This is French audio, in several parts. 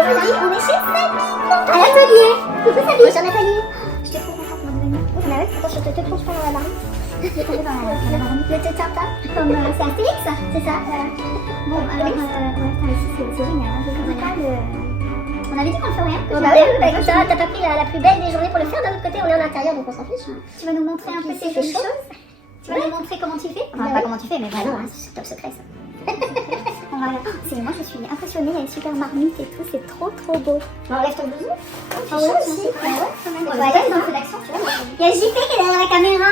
aujourd'hui, on est chez Samy, à l'atelier. Coucou Samy. Bonjour Nathalie. Je te trouve contente de venir. Ah ouais, attends, je te plonge pas dans la marmite. Je vais tomber dans la marmite. Ne te tiens pas. Comme c'est Astérix, c'est ça. Bon, alors, ouais, c'est génial. Je ne pas le... On avait dit qu'on le ferait, hein. Bah oui, comme ça, t'as pas pris la plus belle des journées pour le faire. D'un autre côté, on est en intérieur, donc on s'en fiche. Tu vas nous montrer un peu tes jolies choses. Tu vas nous montrer comment tu fais. Enfin, pas comment tu fais, mais vraiment, c'est top secret ça. Moi je suis impressionnée, il y a une super marmite et tout, c'est trop beau. On enlève ton blouson. Ah ouais, aussi. On va aller dans le feu d'action, tu vois. Il y a JP qui est derrière la caméra.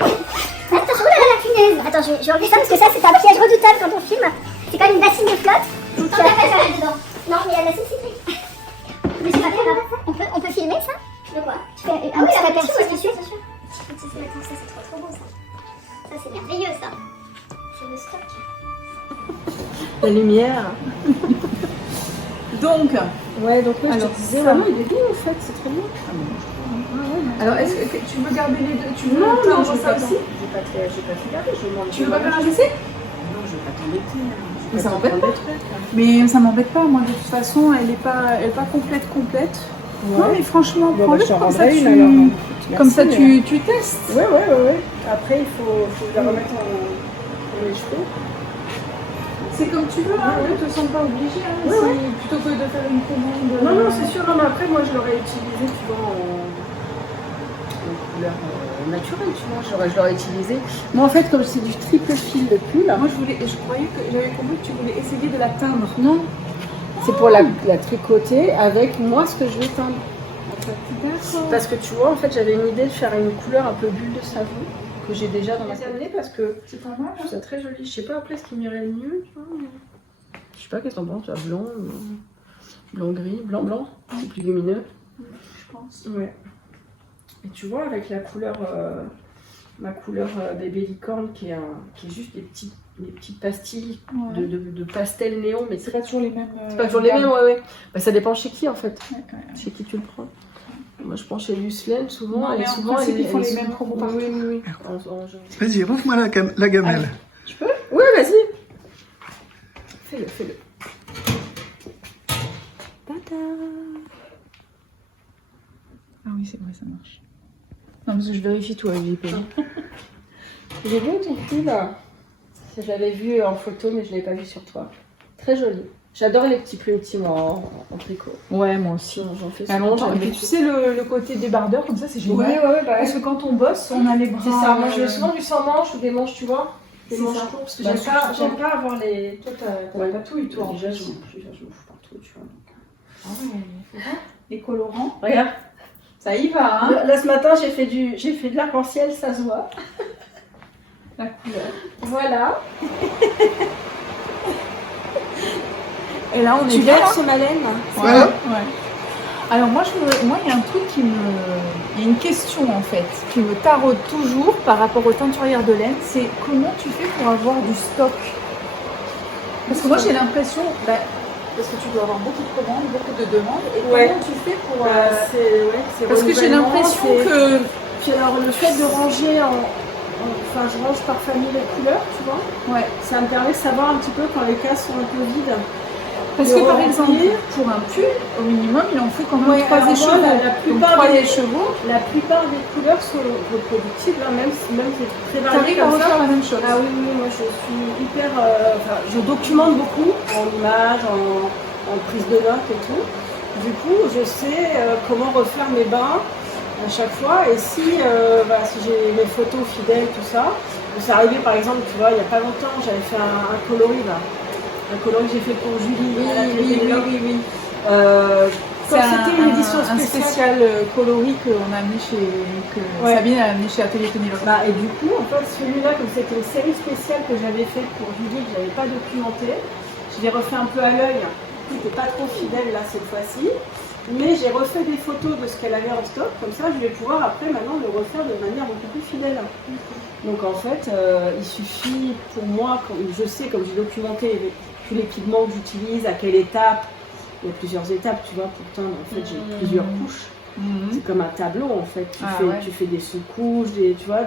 Attends, oh là là, la punaise. Attends, je vais enlever ça parce que ça c'est un piège redoutable quand on filme. C'est comme une bassine de flotte. Donc tu vas pas faire dedans. Non, mais il y a de la sensibilité. Mais c'est pas grave. On peut filmer ça? De quoi? Tu fais un petit aperçu dessus. Ça c'est trop beau ça. Ça c'est merveilleux ça. C'est le stock. La lumière. Donc, ouais, donc moi, alors, je te disais, vraiment, il est doux en fait, c'est très bien. Alors, est-ce que tu veux garder les deux? Tu veux Non, teindre je vais ça pas aussi? j'ai pas tout gardé, je vais m'en Tu veux pas faire un essai? Non, je vais pas t'embêter. Mais ça m'embête pas. Mais ça m'embête pas, moi de toute façon, elle est pas complète. Ouais. Non mais franchement, Bon, prends-le bah, je t'en comme ça, rendrai une alors. comme ça Merci, tu testes. Ouais. Après, il faut la remettre dans les cheveux. C'est comme tu veux, hein, ne te sens pas obligé. Hein, Ouais. Plutôt que de faire une commande. Non, c'est sûr. Non, mais après, moi, je l'aurais utilisé, tu vois, en couleur naturelle, tu vois. Je l'aurais utilisé. Moi, en fait, comme c'est du triple fil de pull. Moi je croyais que j'avais compris que tu voulais essayer de la teindre. Non. C'est pour la tricoter avec moi ce que je vais teindre. D'accord. Parce que tu vois, en fait, j'avais une idée de faire une couleur un peu bulle de savon que j'ai déjà dans ma tête. Parce que C'est pas mal. je trouve ça très joli. Je sais pas après ce qui m'irait le mieux, tu vois. Je sais pas, qu'est-ce que t'en penses? Blanc, gris, blanc, c'est plus lumineux. Je pense. Ouais. Et tu vois, avec la couleur, ma couleur bébé licorne qui est juste des petites pastilles de pastel néon, mais C'est pas toujours les mêmes. c'est pas toujours les mêmes, ouais. Bah, ça dépend chez qui en fait. Ouais. Chez qui tu le prends. Moi je prends chez Lucien souvent. Non, mais souvent ils font les mêmes promos partout. Oui. Vas-y, montre-moi la gamelle. Je peux? Oui, vas-y. Fais-le. Tada! Ah oui, c'est vrai, ça marche. Non, parce que je vérifie tout avec JP. Il est beau ton pull là. Je l'avais vu en photo, mais je ne l'avais pas vu sur toi. Très joli. J'adore les petits pulls intimes en tricot. Ouais, moi aussi. J'en fais À souvent. longtemps. Et puis tu sais, le côté débardeur, comme ça, c'est génial. Ouais. Parce que quand on bosse, on a les bras. C'est ça, moi je veux souvent du sans manche ou des manches, tu vois. Des C'est manches ça. courtes, parce que Bah, j'aime pas avoir les. Toi, t'as pas tout eu, toi. Déjà, je m'en fous partout, tu vois. Ah ouais, c'est ça. Les colorants. Regarde. Ça y va, hein. Là ce matin, j'ai fait de l'arc-en-ciel, ça se voit. La couleur. Voilà. Et là, on est Tu bien. verses ma laine. Voilà. Ouais. Alors moi, il y a un truc il y a une question en fait qui me taraude toujours par rapport aux teinturières de laine, c'est comment tu fais pour avoir du stock? Parce que moi j'ai l'impression, parce que tu dois avoir beaucoup de commandes, beaucoup de demandes, et comment tu fais pour... C'est parce que j'ai l'impression que... Puis alors le fait de ranger enfin je range par famille les couleurs, tu vois. Ouais. Ça me permet de savoir un petit peu quand les cases sont un peu vides. Parce que par exemple, pour un pull, au minimum, il en faut quand même 3 écheveaux. La plupart Donc, 3 des écheveaux. La plupart des couleurs sont reproductibles, hein, même c'est très varié. T'arrives à refaire la même chose. Ah oui, moi je suis hyper... je documente beaucoup en images, en prise de notes et tout. Du coup, je sais comment refaire mes bains à chaque fois. Et si j'ai mes photos fidèles, tout ça, c'est arrivé par exemple, tu vois, il n'y a pas longtemps, j'avais fait un coloris là. Un coloris que j'ai fait pour Julie. Oui. Comme c'était une édition un spécial coloris qu'on a amené Sabine a amené chez Atelier Pénélope. Et du coup, en fait, celui-là, comme c'était une série spéciale que j'avais faite pour Julie, que je n'avais pas documenté, je l'ai refait un peu à l'œil. Il n'était pas trop fidèle là cette fois-ci, mais j'ai refait des photos de ce qu'elle avait en stock, comme ça je vais pouvoir après maintenant le refaire de manière beaucoup plus fidèle. Donc en fait, il suffit pour moi, je sais, comme j'ai documenté tous les pigments que j'utilise, à quelle étape. Il y a plusieurs étapes, tu vois, pour teindre. En fait, j'ai plusieurs couches. C'est comme un tableau, en fait. Tu fais des sous-couches, tu vois,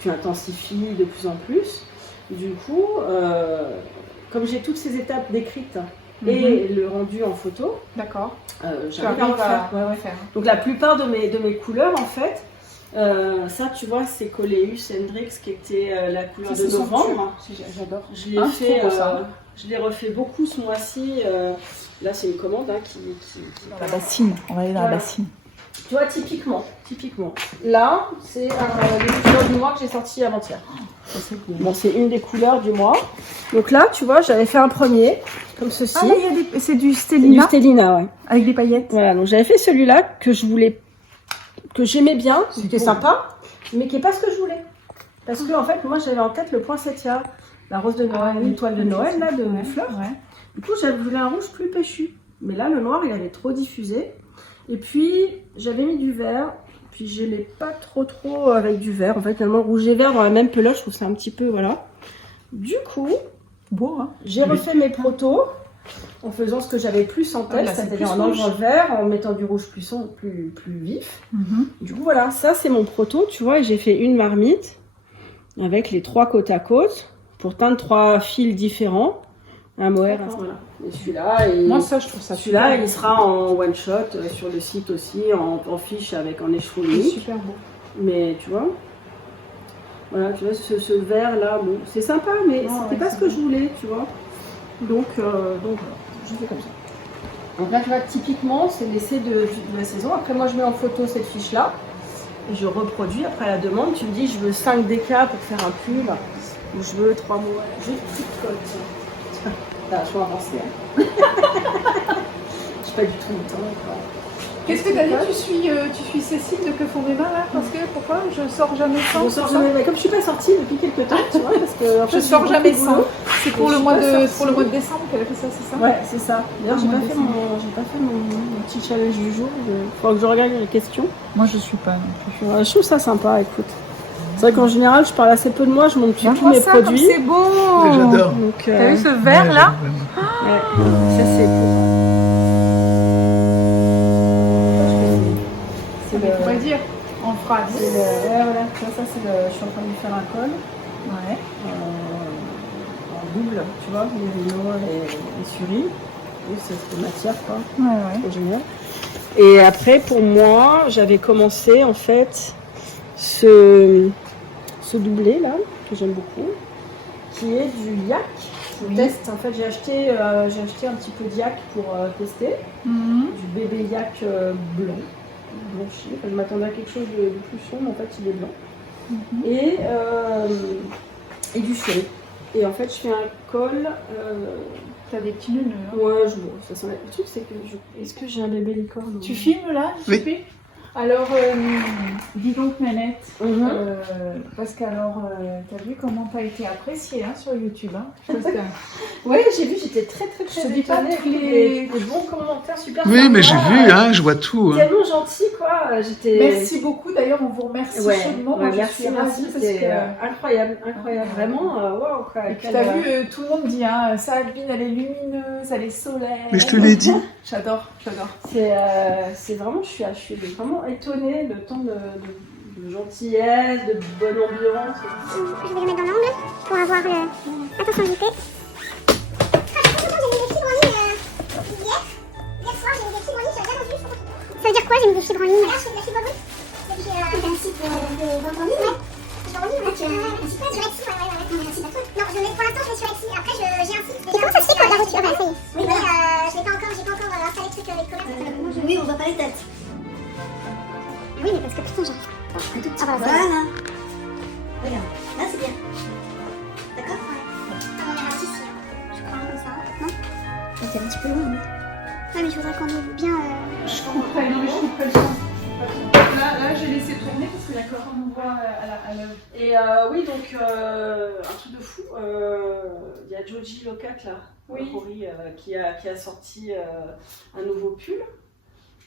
tu intensifies de plus en plus. Du coup, comme j'ai toutes ces étapes décrites et le rendu en photo. D'accord. J'arrive à le faire. Ouais. Donc la plupart de mes couleurs en fait, ça tu vois c'est Coleus Hendrix qui était la couleur de novembre. J'adore. Je l'ai fait, je l'ai refait beaucoup ce mois-ci. Là c'est une commande qui Dans la bassine, on va aller dans la bassine. Tu vois typiquement. Là c'est les couleurs du mois que j'ai sorti avant-hier. Bon c'est une des couleurs du mois. Donc là tu vois j'avais fait un premier comme ceci. Ah là, c'est du Stellina. Du Stellina ouais. Avec des paillettes. Voilà donc j'avais fait celui-là que j'aimais bien, c'était sympa, mais qui n'est pas ce que je voulais. Parce que en fait moi j'avais en tête le poinsettia, la rose de Noël, l'étoile de Noël là de mes fleurs. Ouais. Du coup j'avais voulu un rouge plus péchu. Mais là le noir il avait trop diffusé. Et puis j'avais mis du vert. Puis j'aimais pas trop avec du vert. En fait finalement rouge et vert dans la même peloche, je trouve que c'est un petit peu voilà. Du coup, beau hein. J'ai refait mes protos en faisant ce que j'avais plus en tête, c'est-à-dire en enlevant le vert, en mettant du rouge plus vif. Du coup voilà, ça c'est mon proto, tu vois, et j'ai fait une marmite avec les 3 côte à côte pour teindre 3 fils différents. Un mohair, voilà. Et celui-là, moi ça je trouve ça celui-là il sera en one shot sur le site aussi, en fiche avec en écheron unique. Super beau. Mais tu vois, voilà, tu vois ce vert là, bon, c'est sympa, mais c'était pas ce que je voulais, tu vois. Donc voilà, je fais comme ça. Donc là, tu vois, typiquement, c'est l'essai de la saison. Après, moi, je mets en photo cette fiche-là. Et je reproduis. Après, à la demande, tu me dis, je veux 5 DK pour faire un pull. Ou je veux 3 mots. J'ai une petite colle, tiens. Là, je vais avancer. Hein. Je suis pas du tout le temps. Qu'est-ce que t'as dit? Tu suis Cécile de Que font mes mains là? Parce que pourquoi je sors jamais sans? Je sors jamais. Comme je suis pas sortie depuis quelques temps, tu vois, parce que en fait, je sors jamais sans. C'est pour le mois de décembre qu'elle a fait ça, c'est ça? Ouais, c'est ça. D'ailleurs, j'ai pas fait mon petit challenge du jour. Il faudra que je regarde les questions. Moi, je suis pas non plus. Je trouve ça sympa, écoute. C'est vrai qu'en général, je parle assez peu de moi, je montre tous mes produits. C'est beau. J'adore. T'as vu ce vert là? Ouais. Ça c'est pour. On pourrait dire en phrase. Ouais, voilà. Ça c'est le. Je suis en train de lui faire un col. Ouais. En double, tu vois, les noix et suris. Et c'est de matière, quoi. Ouais. C'est génial. Et après, pour moi, j'avais commencé en fait ce doublé là, que j'aime beaucoup, qui est du yak. Je teste. En fait, j'ai acheté un petit peu de yak pour tester. Du bébé yak blanc. Blanchi. Enfin, je m'attendais à quelque chose de plus sombre, en fait il est blanc. Et du sureau. Et en fait je fais un col. T'as des petits nœuds. Ouais, ça sent. Le truc c'est que est-ce que j'ai un bébé licorne? Tu filmes là? Oui. Alors, dis donc Manette, parce qu'alors, t'as vu comment t'as été appréciée hein, sur YouTube hein, ouais, j'ai vu, j'étais très je te dis pas tous les bons commentaires, super Oui, sympa, mais j'ai vu, hein, je vois tout. Hein. Tellement gentil, quoi. Merci beaucoup, d'ailleurs, on vous remercie chaudement. Ouais, merci, c'était incroyable, vraiment, waouh. Et puis t'as vu, tout le monde dit, hein, ça, Albine, elle est lumineuse, elle est solaire. Mais je te l'ai dit. J'adore. C'est vraiment, je suis vraiment étonnée de tant de gentillesse, de bonne ambiance. Je vais le mettre dans l'angle pour avoir attention JP. Ça veut dire quoi, j'ai mis des fibres en ligne? Là, j'ai mis de la fibre en ligne. J'ai un site de vente en ligne. Je vais en ligne, là, sur Etsy, Non, pour l'instant, je vais sur Etsy. Après, j'ai un site. Et comment ça se fait quand la reçu? Ah bah, ça y est. Oui, mais j'ai pas encore installé le truc avec commerce. Oui, on voit pas les têtes. Oui, mais parce que putain, j'arrive pas. Un tout petit peu. Voilà. Regarde, là, c'est bien. D'accord? Ouais. On est assis ici. Je crois comme ça. Non? C'est un petit peu loin, ouais, mais je voudrais qu'on ait bien. Je comprends, non, mais je comprends le sens. Là, j'ai laissé tourner parce que d'accord, on voit à l'œuvre. Et oui, donc, un truc de fou. Il y a Joji Locat, là, Rory, qui a sorti un nouveau pull.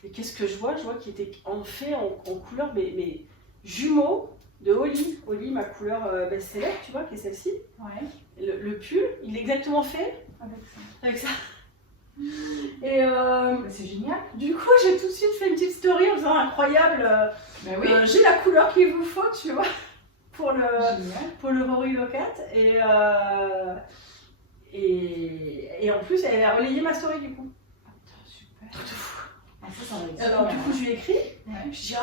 Et qu'est-ce que je vois? Je vois qu'il était fait en couleur, mais jumeaux de Oli. Oli, ma couleur best-seller, tu vois, qui est celle-ci. Ouais. Le pull, il est exactement fait avec ça. Et c'est génial. Du coup, j'ai tout de suite fait une petite story en disant incroyable. J'ai la couleur qu'il vous faut, tu vois, pour le Rory Locat. Et en plus, elle a relayé ma story du coup. Super. Truc de fou. Ah, ça va être Alors super. du coup, je lui ai écrit. Ouais. Je dis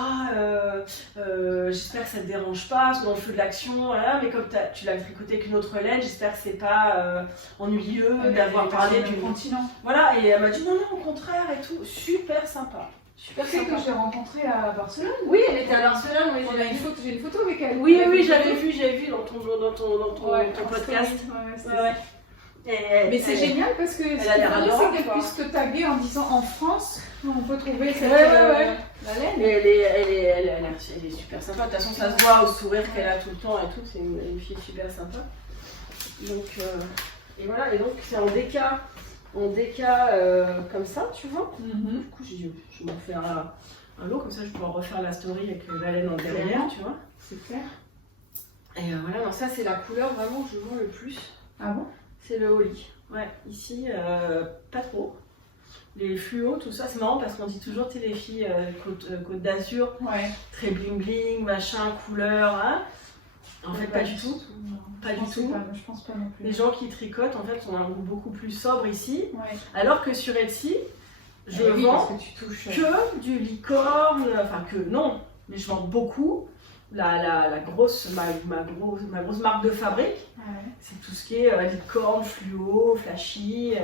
j'espère que ça te dérange pas, parce que dans le feu de l'action, voilà, mais comme tu l'as tricoté avec une autre laine, j'espère que c'est pas ennuyeux d'avoir parlé du continent. Voilà, et elle m'a dit non, non, au contraire et tout, super sympa. Super Tu sais sympa. que je l'ai rencontrée à Barcelone. Oui, elle était à Barcelone, oui, J'ai une photo avec elle. Oui, oui, j'avais vu dans ton Ouais, ton en podcast. story. Ouais, c'est Ouais, ça. ouais. Mais c'est génial parce que elle a l'air c'est adorable, qu'elle quoi. puisse te taguer en disant en France, on peut trouver cette Ouais, ouais. la laine. Et elle est super sympa. De toute façon, ça se voit au sourire qu'elle a tout le temps et tout. C'est une fille super sympa. Donc, et voilà. Et donc, c'est en déca comme ça, tu vois. Du coup, j'ai dit, je vais me faire un lot, comme ça, je pourrais refaire la story avec la laine en derrière, tu vois. C'est clair. Et voilà, non, ça, c'est la couleur vraiment que je vends le plus. Ah bon? C'est le holly. Ouais, ici, pas trop. Les fluos, tout ça, c'est marrant parce qu'on dit toujours, tu sais, les filles Côte d'Azur, Ouais. très bling bling, machin, couleur, hein. En fait, pas du tout. Pas du tout. Je pense pas non plus. Les gens qui tricotent, en fait, ont un goût beaucoup plus sobre ici. Ouais. Alors que sur Etsy, je Eh oui, vends parce que tu touches. que du licorne, enfin que non, mais je vends beaucoup. Ma grosse marque de fabrique, Ouais. c'est tout ce qui est licorne, fluo, flashy,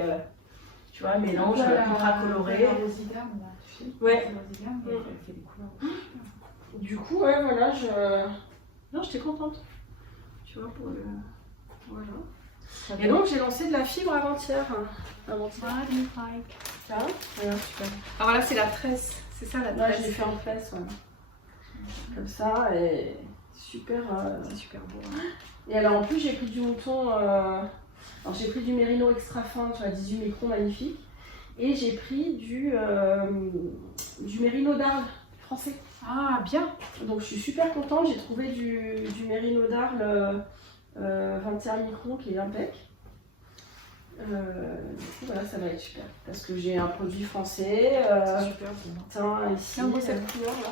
tu vois, mélange ultra coloré. La Rosiderme, là, tu sais. Ouais. La Rosiderme, elle fait des couleurs. Du coup, ouais, voilà, non, j'étais contente. Tu vois, pour le. Voilà. Et donc, j'ai lancé de la fibre avant-hier. Ça, voilà. Super. Ah voilà, c'est la tresse. C'est ça la Là, tresse. je l'ai fait en tresse, ouais. Comme ça, et super. C'est super beau. Hein. Et alors, en plus, j'ai pris du mouton. Alors, j'ai pris du mérino extra fin, tu vois, 18 microns, magnifique. Et j'ai pris du mérino d'Arles français. Ah bien. Donc, je suis super contente. J'ai trouvé du mérino d'Arles 21 microns qui est impec. Du coup, voilà, ça va être super. Parce que j'ai un produit français. C'est super beau. Teint ici. On voit cette couleur là.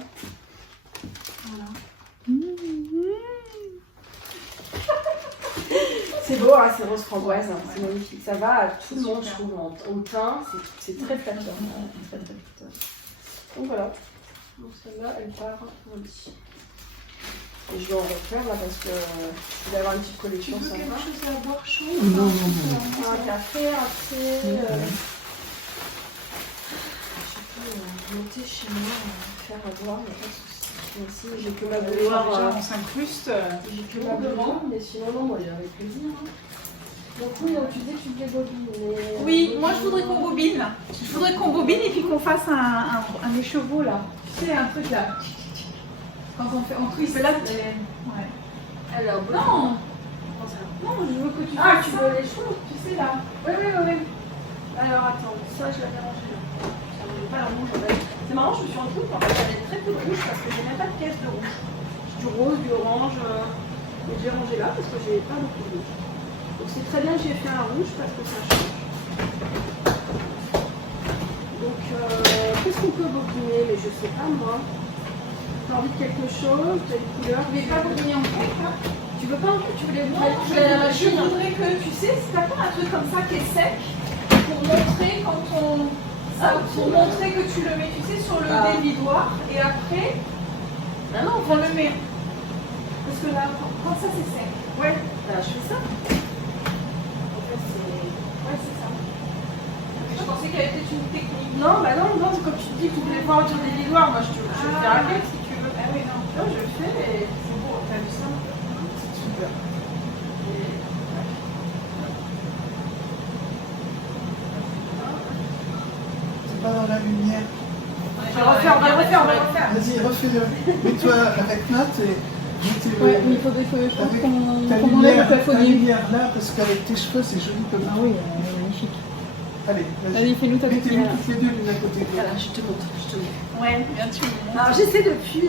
Voilà. C'est beau, hein, c'est rose framboise, hein, c'est magnifique. Ça va à tout le C'est monde, je super. trouve, au teint, c'est très flatteur. Très, très flatteur. Donc voilà. Donc celle-là, elle part aussi. Et je vais en refaire là parce que je vais avoir une petite Tu collection. veux Ça quelque va. chose à boire chaud? Non, non, non. Un café, après. Je peux monter chez moi, faire à boire, il n'y a pas de souci. Ici, j'ai que ma bouilloire. Déjà, on s'incruste. J'ai que ma bouilloire, mais sinon, non, moi, j'ai avec plaisir. Hein. Donc, oui, donc, tu dis que tu fais bobine. Mais... Oui, moi je voudrais qu'on bobine. Je voudrais qu'on bobine et puis qu'on fasse un écheveau là. Tu sais, un truc là. Quand on twist là. Ouais. Alors, Non, comment ça? non, je veux que tu Ah, fasses tu ça. veux les choses? Tu sais là. Oui, oui, oui. Alors, attends, ça, je l'avais rangé là. Ça ne pas la rouge, en fait. C'est marrant, je me suis rendu compte qu'en fait, j'avais très peu de rouge parce que j'ai même pas de caisse de rouge. Du rose, du orange. Et j'ai rangé là parce que j'ai pas beaucoup de rouge. Donc, c'est très bien que j'ai fait un rouge parce que ça change. Donc, qu'est-ce qu'on peut bobiner? Mais je sais pas, moi. T'as envie de quelque chose? T'as une couleur? Tu veux pas bobiner en fait là? Tu veux pas en fait? Tu veux les Non, tu veux la je machine? voudrais que, tu sais, c'est pas un truc comme ça qui est sec pour montrer quand on. Pour montrer que tu le mets, tu sais, sur le dévidoir et après, Ah non, on le met. Parce que là, quand ça c'est sec. ouais, bah, je fais ça. En fait, c'est. Ouais, c'est ça. Je pensais qu'il y avait peut-être une technique. Non, bah non, non, c'est comme tu dis, tu voulais voir autour des lidoirs. Moi, je vais te faire un cake si tu veux. Ah oui, non. Non, je le fais et c'est beau, t'as vu ça? C'est super. C'est pas dans la lumière. On va refaire. Vas-y, refais-le. Mets-toi avec Nat et mettez-le. Ouais, mais il faudrait que je pense Avec qu'on ta enlève le lumière, plafonnier. lumière là, parce qu'avec tes cheveux, c'est joli comme Ah oui, magnifique. Allez, Vas-y, fais-nous ta mettez-les technique. toutes les deux l'une à côté de l'autre. Voilà, je te montre, Ouais, bien sûr. Alors, j'essaie depuis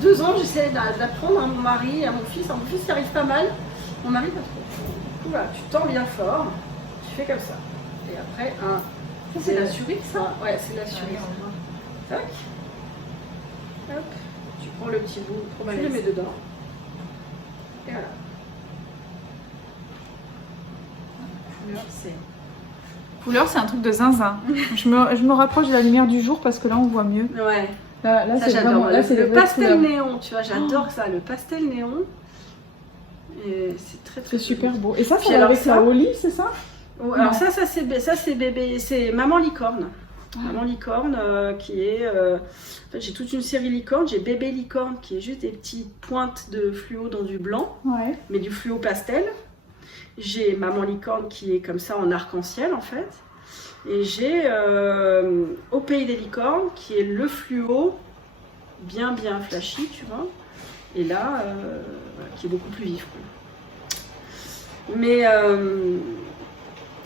2 ans, j'essaie d'apprendre à mon mari, à mon fils. Alors, mon fils, il arrive pas mal. Mon mari, pas trop. Du coup, voilà, tu tends bien fort. Tu fais comme ça. Et après, ça, c'est la surix, ça? Ouais, c'est la surix. Tac. Hop. Tu prends le petit bout, tu le mets dedans. Et voilà. Couleur, c'est un truc de zinzin. je me rapproche de la lumière du jour parce que là, on voit mieux. Ouais. Là Ça, c'est j'adore. vraiment... Là, c'est Le les vraies pastel couleurs. néon, tu vois, j'adore ça, le pastel néon. Et c'est très très C'est super joli. beau. Et ça, Puis c'est alors avec ça- la Oli, c'est ça? Ouais, alors ça c'est bébé, c'est Maman Licorne. Maman Licorne qui est... En fait, j'ai toute une série licorne. J'ai bébé licorne qui est juste des petites pointes de fluo dans du blanc, Ouais. mais du fluo pastel. J'ai Maman Licorne qui est comme ça en arc-en-ciel en fait. Et j'ai Au Pays des Licornes qui est le fluo bien flashy, tu vois. Et là, voilà, qui est beaucoup plus vif. Quoi. Mais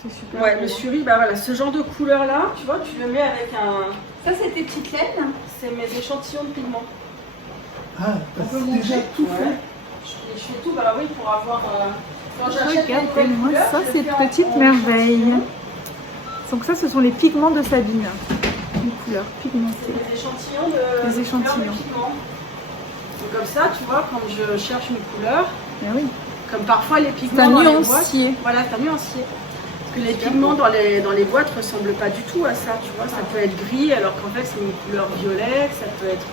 C'est super ouais, beau, le hein. suri, bah voilà, ce genre de couleur là, tu vois, tu le mets avec un. Ça, c'est tes petites laines? C'est mes échantillons de pigments. Ah, On peut t'as déjà montrer tout Ouais. fait. Je fais tout, bah oui, pour avoir. Quand j'achète des nouvelles Regardez-moi couleurs, ça, je ces fais en- petites en merveilles. échantillons. Donc ça, ce sont les pigments de Sabine. Les couleurs C'est pigmentées. des échantillons de. Des de échantillons. couleurs de pigments. Donc comme ça, tu vois, quand je cherche mes couleurs, Ah oui. comme parfois les C'est pigments un dans les boîtes. nuancier. Voilà, c'est un nuancier. Parce que les pigments dans les boîtes ne ressemblent pas du tout à ça, tu vois. Ça peut être gris alors qu'en fait c'est une couleur violette, ça peut être...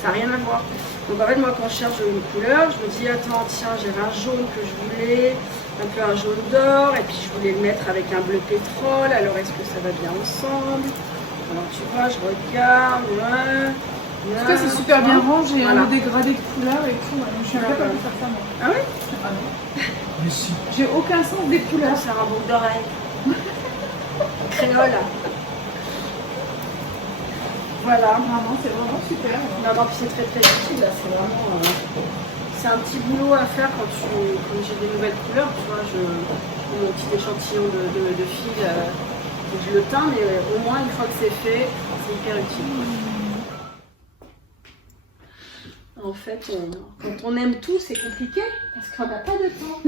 ça n'a rien à voir. Donc en fait moi quand je cherche une couleur, je me dis attends tiens j'avais un jaune que je voulais, un peu un jaune d'or, et puis je voulais le mettre avec un bleu pétrole, alors est-ce que ça va bien ensemble? Alors tu vois, je regarde, ouais. En tout cas, c'est super bien rangé, Voilà. le dégradé de couleurs et tout. Je suis incapable de faire ça, moi. Ah oui? Ah non. Mais si. J'ai aucun sens des Là couleurs. c'est un boucle d'oreille. Créole. Voilà. Vraiment, c'est vraiment super. Non, non, puis c'est très très utile là, c'est vraiment. C'est un petit boulot à faire quand j'ai des nouvelles couleurs, tu vois. Je mets mon petit échantillon de fil, et je le teins, mais au moins une fois que c'est fait, c'est hyper utile. En fait, quand on aime tout, c'est compliqué parce qu'on n'a pas de temps.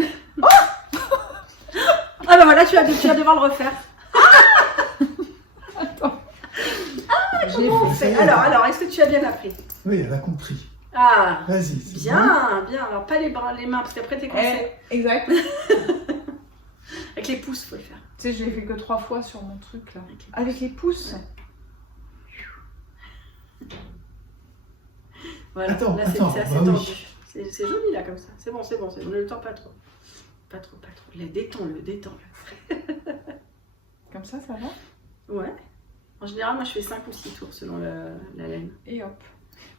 Ah bah voilà, tu vas devoir le refaire. Attends. Comment on fait? Alors, est-ce que tu as bien appris? Oui, elle a compris. Ah, Vas-y. c'est bon. bien, bien. Alors pas les bras, les mains, parce qu'après t'es coincé. Exact. Avec les pouces, faut le faire. Tu sais, je l'ai fait que 3 fois sur mon truc là. Avec les pouces. Voilà, Attends, là attends, c'est assez bah oui. tendu. C'est joli là comme ça. C'est bon, ne le tends pas trop. Pas trop. Détends-le. Comme ça va? Ouais. En général, moi je fais 5 ou 6 tours selon la laine. Et hop.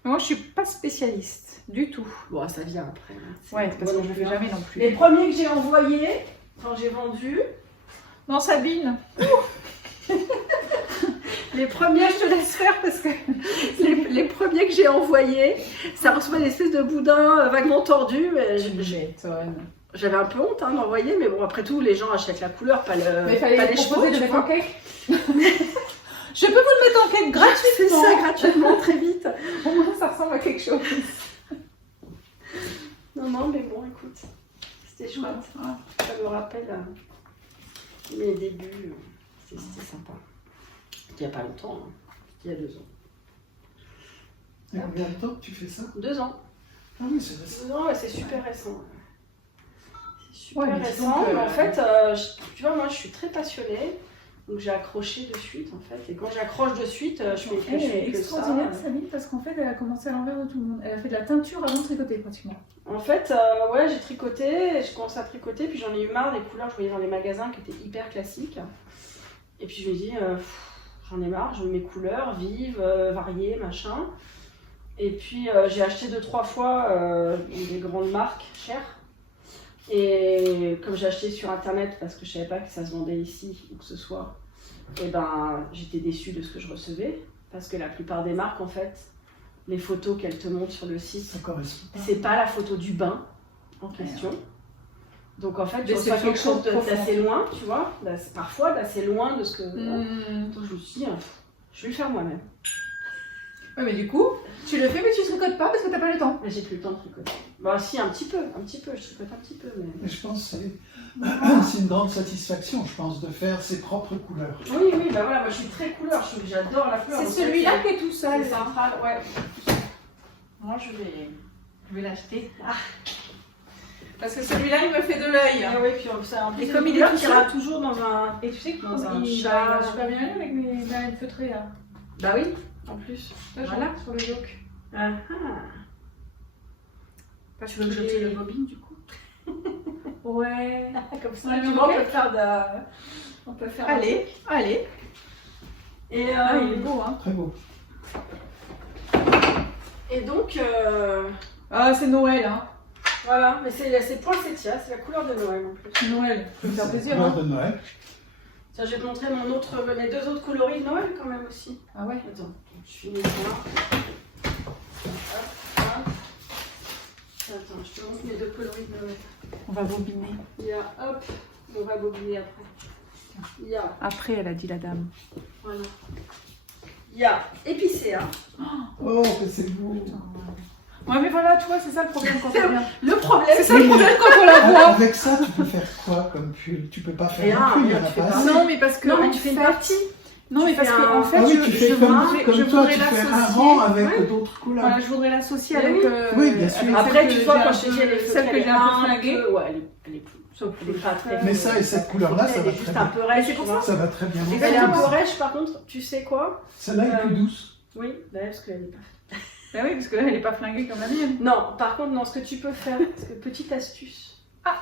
Mais moi, je suis pas spécialiste du tout. Bon, ça vient après. Hein. Ouais, parce que Moi je non le fais plus, hein. jamais non plus. Les premiers que j'ai envoyés, quand j'ai vendu, Non, Sabine. les premiers, je te laisse faire parce que les premiers que j'ai envoyés, ça ressemblait à une espèce de boudin vaguement tordu. Mais m'étonnes. j'avais un peu honte hein, d'envoyer, mais bon, après tout, les gens achètent la couleur, pas, Mais il pas fallait les chevaux. proposer de tu mettre vois. en cake. Je peux vous le mettre en cake C'est gratuitement. ça, gratuitement, très vite. Au moins, ça ressemble à quelque chose. Non, mais bon, écoute, c'était chouette. Ah. Ça me rappelle mes débuts, c'était sympa. Il n'y a pas longtemps, hein. Il y a 2 ans. Il y a combien de temps que tu fais ça? 2 ans. Ah oui, c'est récent. 2 ans, ouais, c'est super récent. C'est super Ouais, mais dis récent, donc, mais en fait, tu vois, moi je suis très passionnée, donc j'ai accroché de suite en fait. Et quand j'accroche de suite, je fais Elle est que ça. extraordinaire, Sabine, parce qu'en fait, elle a commencé à l'envers de tout le monde. Elle a fait de la teinture avant de tricoter, pratiquement. En fait, ouais, j'ai tricoté, j'ai commencé à tricoter, puis j'en ai eu marre des couleurs que je voyais dans les magasins qui étaient hyper classiques. Et puis je me dis, j'en ai marre, je veux mes couleurs vives, variées, machin. Et puis j'ai acheté 2-3 fois des grandes marques chères. Et comme j'ai acheté sur internet parce que je savais pas que ça se vendait ici ou que ce soit, et ben j'étais déçue de ce que je recevais. Parce que la plupart des marques, en fait, les photos qu'elles te montrent sur le site, Ça correspond pas. c'est pas la photo du bain en question. Donc en fait, tu Mais reçois c'est quelque chose profond. d'assez loin, tu vois, parfois d'assez loin de ce que. Mmh. Donc je me suis dit, je vais le faire moi-même. Ouais, mais du coup, tu le fais, mais tu tricotes pas parce que t'as pas le temps. Mais j'ai plus le temps de tricoter. Bah si, un petit peu, je tricote un petit peu, mais. Mais je pense que c'est une grande satisfaction, je pense, de faire ses propres couleurs. Oui, bah voilà, moi je suis très couleur, j'adore la fleur. C'est en fait, celui-là qui est tout c'est seul. central, ouais. Moi, je vais l'acheter. Parce que celui-là, il me fait de l'œil. Ah oui, puis ça, en plus, Et c'est comme une il est couleur tout qui seul. ira toujours dans un... Et tu sais que Dans un il chat. va super bien aller avec mes nanettes feutrées là. Bah oui, en plus. Là, Voilà. sur le yoke. Ah Parce Tu veux que je j'ai- tire le bobine du coup? Ouais. Comme ça, Ouais, tu mais vois, ok. on peut faire Allez, allez. Et, Ah, il est beau, hein. Très beau. et donc, Ah, c'est Noël, hein. voilà, mais c'est poinsettia, c'est la couleur de Noël en plus. Noël. Ça me fait C'est plaisir, l'heure hein. de Noël. Tiens, je vais te montrer mes deux autres coloris de Noël quand même aussi. Ah ouais. Attends, je finis ça. Hop. Attends, je te montre mes deux coloris de Noël. On va bobiner. Il y a, hop, on va bobiner après. Il y a, Après, elle a dit la dame. voilà. Il y a épicéa. Oh, que c'est beau. Ouais, mais voilà, tu vois, c'est ça le problème quand on vient. Le problème, C'est ça le problème quand on la voit. Avec ça, tu peux faire quoi comme pull? Tu peux pas faire Rien, un pull, il y en rien, a tu fais pas pas. assez. Non, mais parce que. Non, mais en tu fais une fait- partie. Non, mais Tu parce fais que un- en fait, Ah oui, tu fais je comme voudrais- toi, je tu voudrais fais un l'associer. rang avec Ouais. d'autres couleurs. Voilà, je voudrais l'associer Mais avec. oui. Oui, bien sûr. avec Après, celle tu que vois, j'ai quand un je te dis, peu- elle est celle que elle j'ai est un peu flinguée. Ouais, elle est plus. Sauf Elle est pas très. Mais ça et cette couleur-là, ça Elle va est très juste un bien. peu rêche, c'est tu pour vois. Ça va très bien. Et Elle est un Exactement. peu rêche, par contre, tu sais quoi? Celle-là est plus douce. Oui, d'ailleurs, parce qu'elle est pas. Bah oui, parce que là, elle est pas flinguée comme la mienne. Non, par contre, non, ce que tu peux faire, parce que petite astuce. Ah.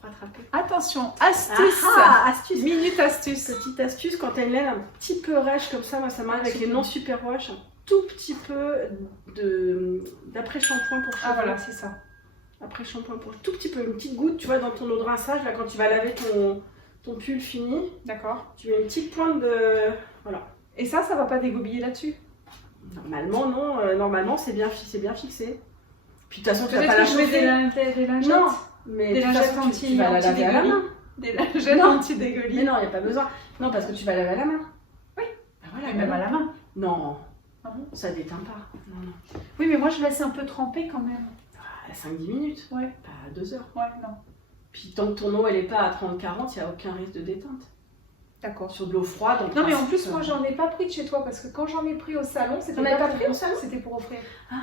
Pour rattraper. Attention, astuce. Astuce. Minute astuce. Petite astuce, quand elle est un petit peu rêche comme ça, moi ça m'arrive avec les non super wash, un tout petit peu d'après-shampoing pour cheveux. Ah voilà, c'est ça. Après-shampoing pour tout petit peu, une petite goutte, tu vois, dans ton eau de rinçage, là, quand tu vas laver ton pull fini, D'accord. tu mets une petite pointe de... Voilà. Et ça va pas dégobiller là-dessus. Normalement, non, normalement c'est bien fixé. Puis de toute façon, tu vas Peut-être pas la que je mets chauffer. des lingettes. Non, mais Des de toute lingettes façon, tu vas la laver à la main. Des lingettes Non. anti-dégueulis. Mais non, il n'y a pas besoin. Non, parce que tu vas laver à la main. Oui. Bah voilà, Et même à la main. Non. Ah bon? Ça déteint pas. Non, non. Oui, mais moi je laisse un peu tremper quand même. À 5-10 minutes. Ouais. Pas à 2 heures. Ouais, non. Puis tant que ton eau elle est pas à 30-40, il n'y a aucun risque de déteinte. D'accord. Sur de l'eau froide. Non, mais en plus, moi j'en ai pas pris de chez toi parce que quand j'en ai pris au salon, c'était T'en avais pas pour pris au moi, salon? c'était pour offrir. Ah,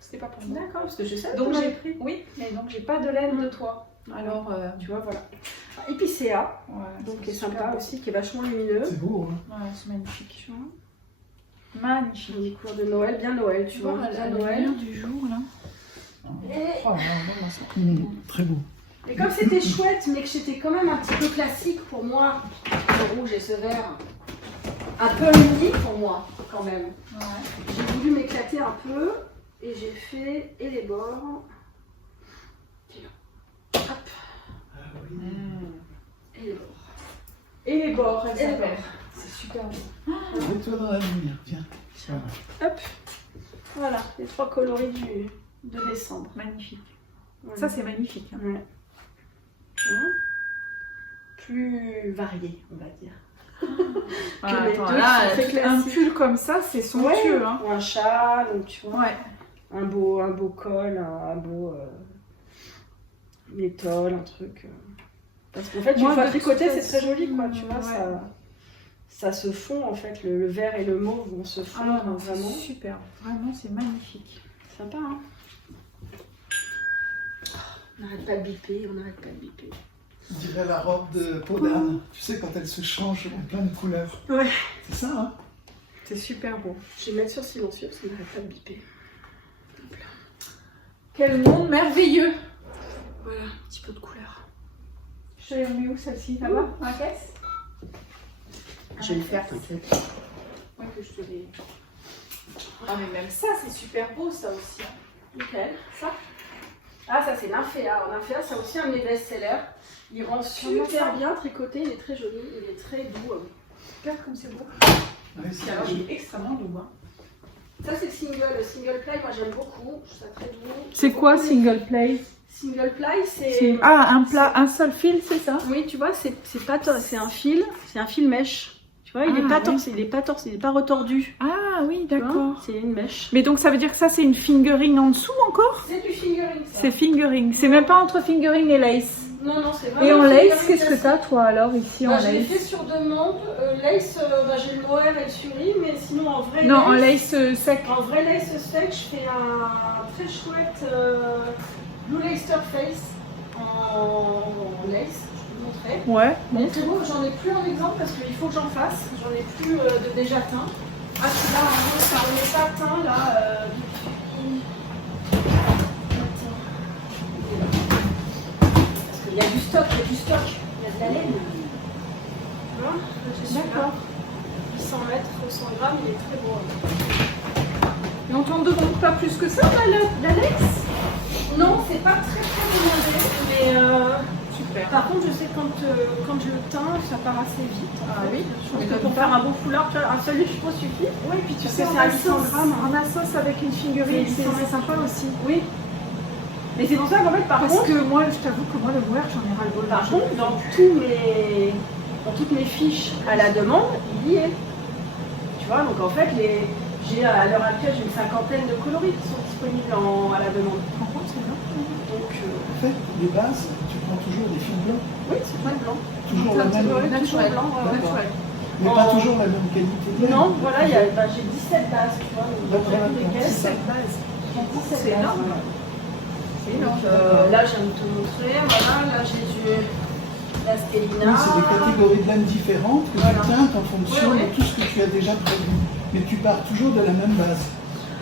C'était pas pour moi. d'accord, parce que je sais. Donc t'en j'ai avais pris. Oui, mais donc j'ai pas de laine de toi. Alors, Tu vois, voilà. Épicéa, ouais, donc qui est super sympa beau. aussi, qui est vachement lumineux. C'est beau, hein. Ouais, c'est magnifique. Magnifique. Une couleur de Noël, bien Noël, tu vois. Bien Noël. du jour là. Et, Oh, non, non, ça. Très beau. et comme c'était chouette, mais que c'était quand même un petit peu classique pour moi, ce rouge et ce vert, un peu unique pour moi, quand même. Ouais. J'ai voulu m'éclater un peu et j'ai fait et les bords. Hop, Ah oui. et les bords. Et les bords, elles Et les s'appellent. bords. C'est super beau. Mets-toi dans la lumière, viens. Voilà. Hop, voilà, les trois coloris de décembre. Magnifique. Voilà. Ça, c'est magnifique. Hein. Ouais. Tu vois, plus varié, on va dire. Ah, les attends, deux là, qui sont très un classiques. pull comme ça, c'est somptueux. Ouais, Hein. ou un châle, ou tu vois, Ouais. un beau col, un beau métal, un truc. Parce qu'en fait, une Moi, fois de tricoté, toute c'est très joli, quoi, tu façon, vois, ouais. ça se fond, en fait, le vert et le mauve vont se Ah fondre, non, c'est vraiment. super. Vraiment, c'est magnifique. Sympa, hein. On n'arrête pas de biper, on n'arrête pas de biper. On dirait la robe de peau d'âne. Tu sais, quand elle se change en plein de couleurs. Ouais. C'est ça, hein? C'est super beau. Je vais mettre sur silencieux parce qu'on n'arrête pas de biper. Quel monde merveilleux. Voilà, un petit peu de couleur. Je te les mets où celle-ci? Là-bas? Dans la caisse? Je vais le faire, t'inquiète. Oui, que je te les... Ah mais même ça, c'est super beau ça aussi. Nickel. Ça ça c'est l'inféa. L'inféa, c'est aussi un de mes best-sellers. Il rend super bien tricoté, il est très joli, il est très doux. Regarde comme c'est beau. Ouais, c'est Alors, joli. il est extrêmement doux. Hein. Ça c'est le single ply, moi j'aime beaucoup, je trouve ça très doux. C'est quoi single play? Single ply, c'est... Ah, un seul fil, c'est ça? Oui, tu vois, c'est pas c'est un fil mèche. Tu vois, il est Ah, pas ouais. torse, il est pas retordu. Ah oui, Tu vois, d'accord. c'est une mèche. Mais donc ça veut dire que ça c'est une fingering en dessous encore? C'est du fingering, ça. C'est fingering. C'est même pas entre fingering et lace. Non, c'est vraiment. Et en fingering lace, qu'est-ce que classique. t'as toi alors ici en Je l'ai lace? fait sur demande. Lace, j'ai le mohair et le suri, mais sinon en vrai Non, en lace. lace sec. En vrai lace sec, je fais un très chouette Blue Leicester Face. en lace, je vais vous montrer. Ouais. Bon, c'est bon, j'en ai plus un exemple parce qu'il faut que j'en fasse. J'en ai plus de déjà teint. Ah, celui-là, ça on n'est pas teint là depuis. Attends. Parce qu'il y a du stock, il y a du stock. Il y a de la laine. Tu vois, là, j'ai celui-là. 800 mètres, 100 grammes, il est très beau. Et on t'en demande pas plus que ça, la lace? Non, c'est pas très demandé, mais Super. par contre, je sais que quand je le teins, ça part assez vite. Ah oui, Je pense que pour faire un beau foulard, tu vois, un seul je pense suffit. Oui, puis tu Parce sais, que on c'est a à 800 grammes. On a sauce avec une figurine, C'est c'est sympa aussi. Oui. Mais c'est pour ça qu'en fait, par Parce contre, que moi, je t'avoue que moi, le mohair, j'en ai ras-le-bol. par contre, dans toutes mes fiches à la demande, il y est. Tu vois, donc en fait, j'ai à l'heure actuelle, j'ai une 50aine de coloris qui sont disponibles à la demande. Par contre, c'est bien. Donc, En fait, les bases, tu prends toujours des fils blancs. oui, c'est pas blanc. Toujours la même. Toujours Naturel. blanc, ouais, ouais. Naturel. Mais pas toujours la même qualité de laine. Non, voilà, j'ai 17 bases, tu vois. Donc, D'accord, chacune d'accord. desquelles, Cette base. j'ai 17 C'est bases. énorme. C'est énorme. Donc, là, je viens de te montrer, voilà, là j'ai la Stellina. Oui, c'est des catégories de laine différentes que Voilà. tu teintes en fonction Ouais, ouais. de tout ce que tu as déjà prévu. Mais tu pars toujours de la même base.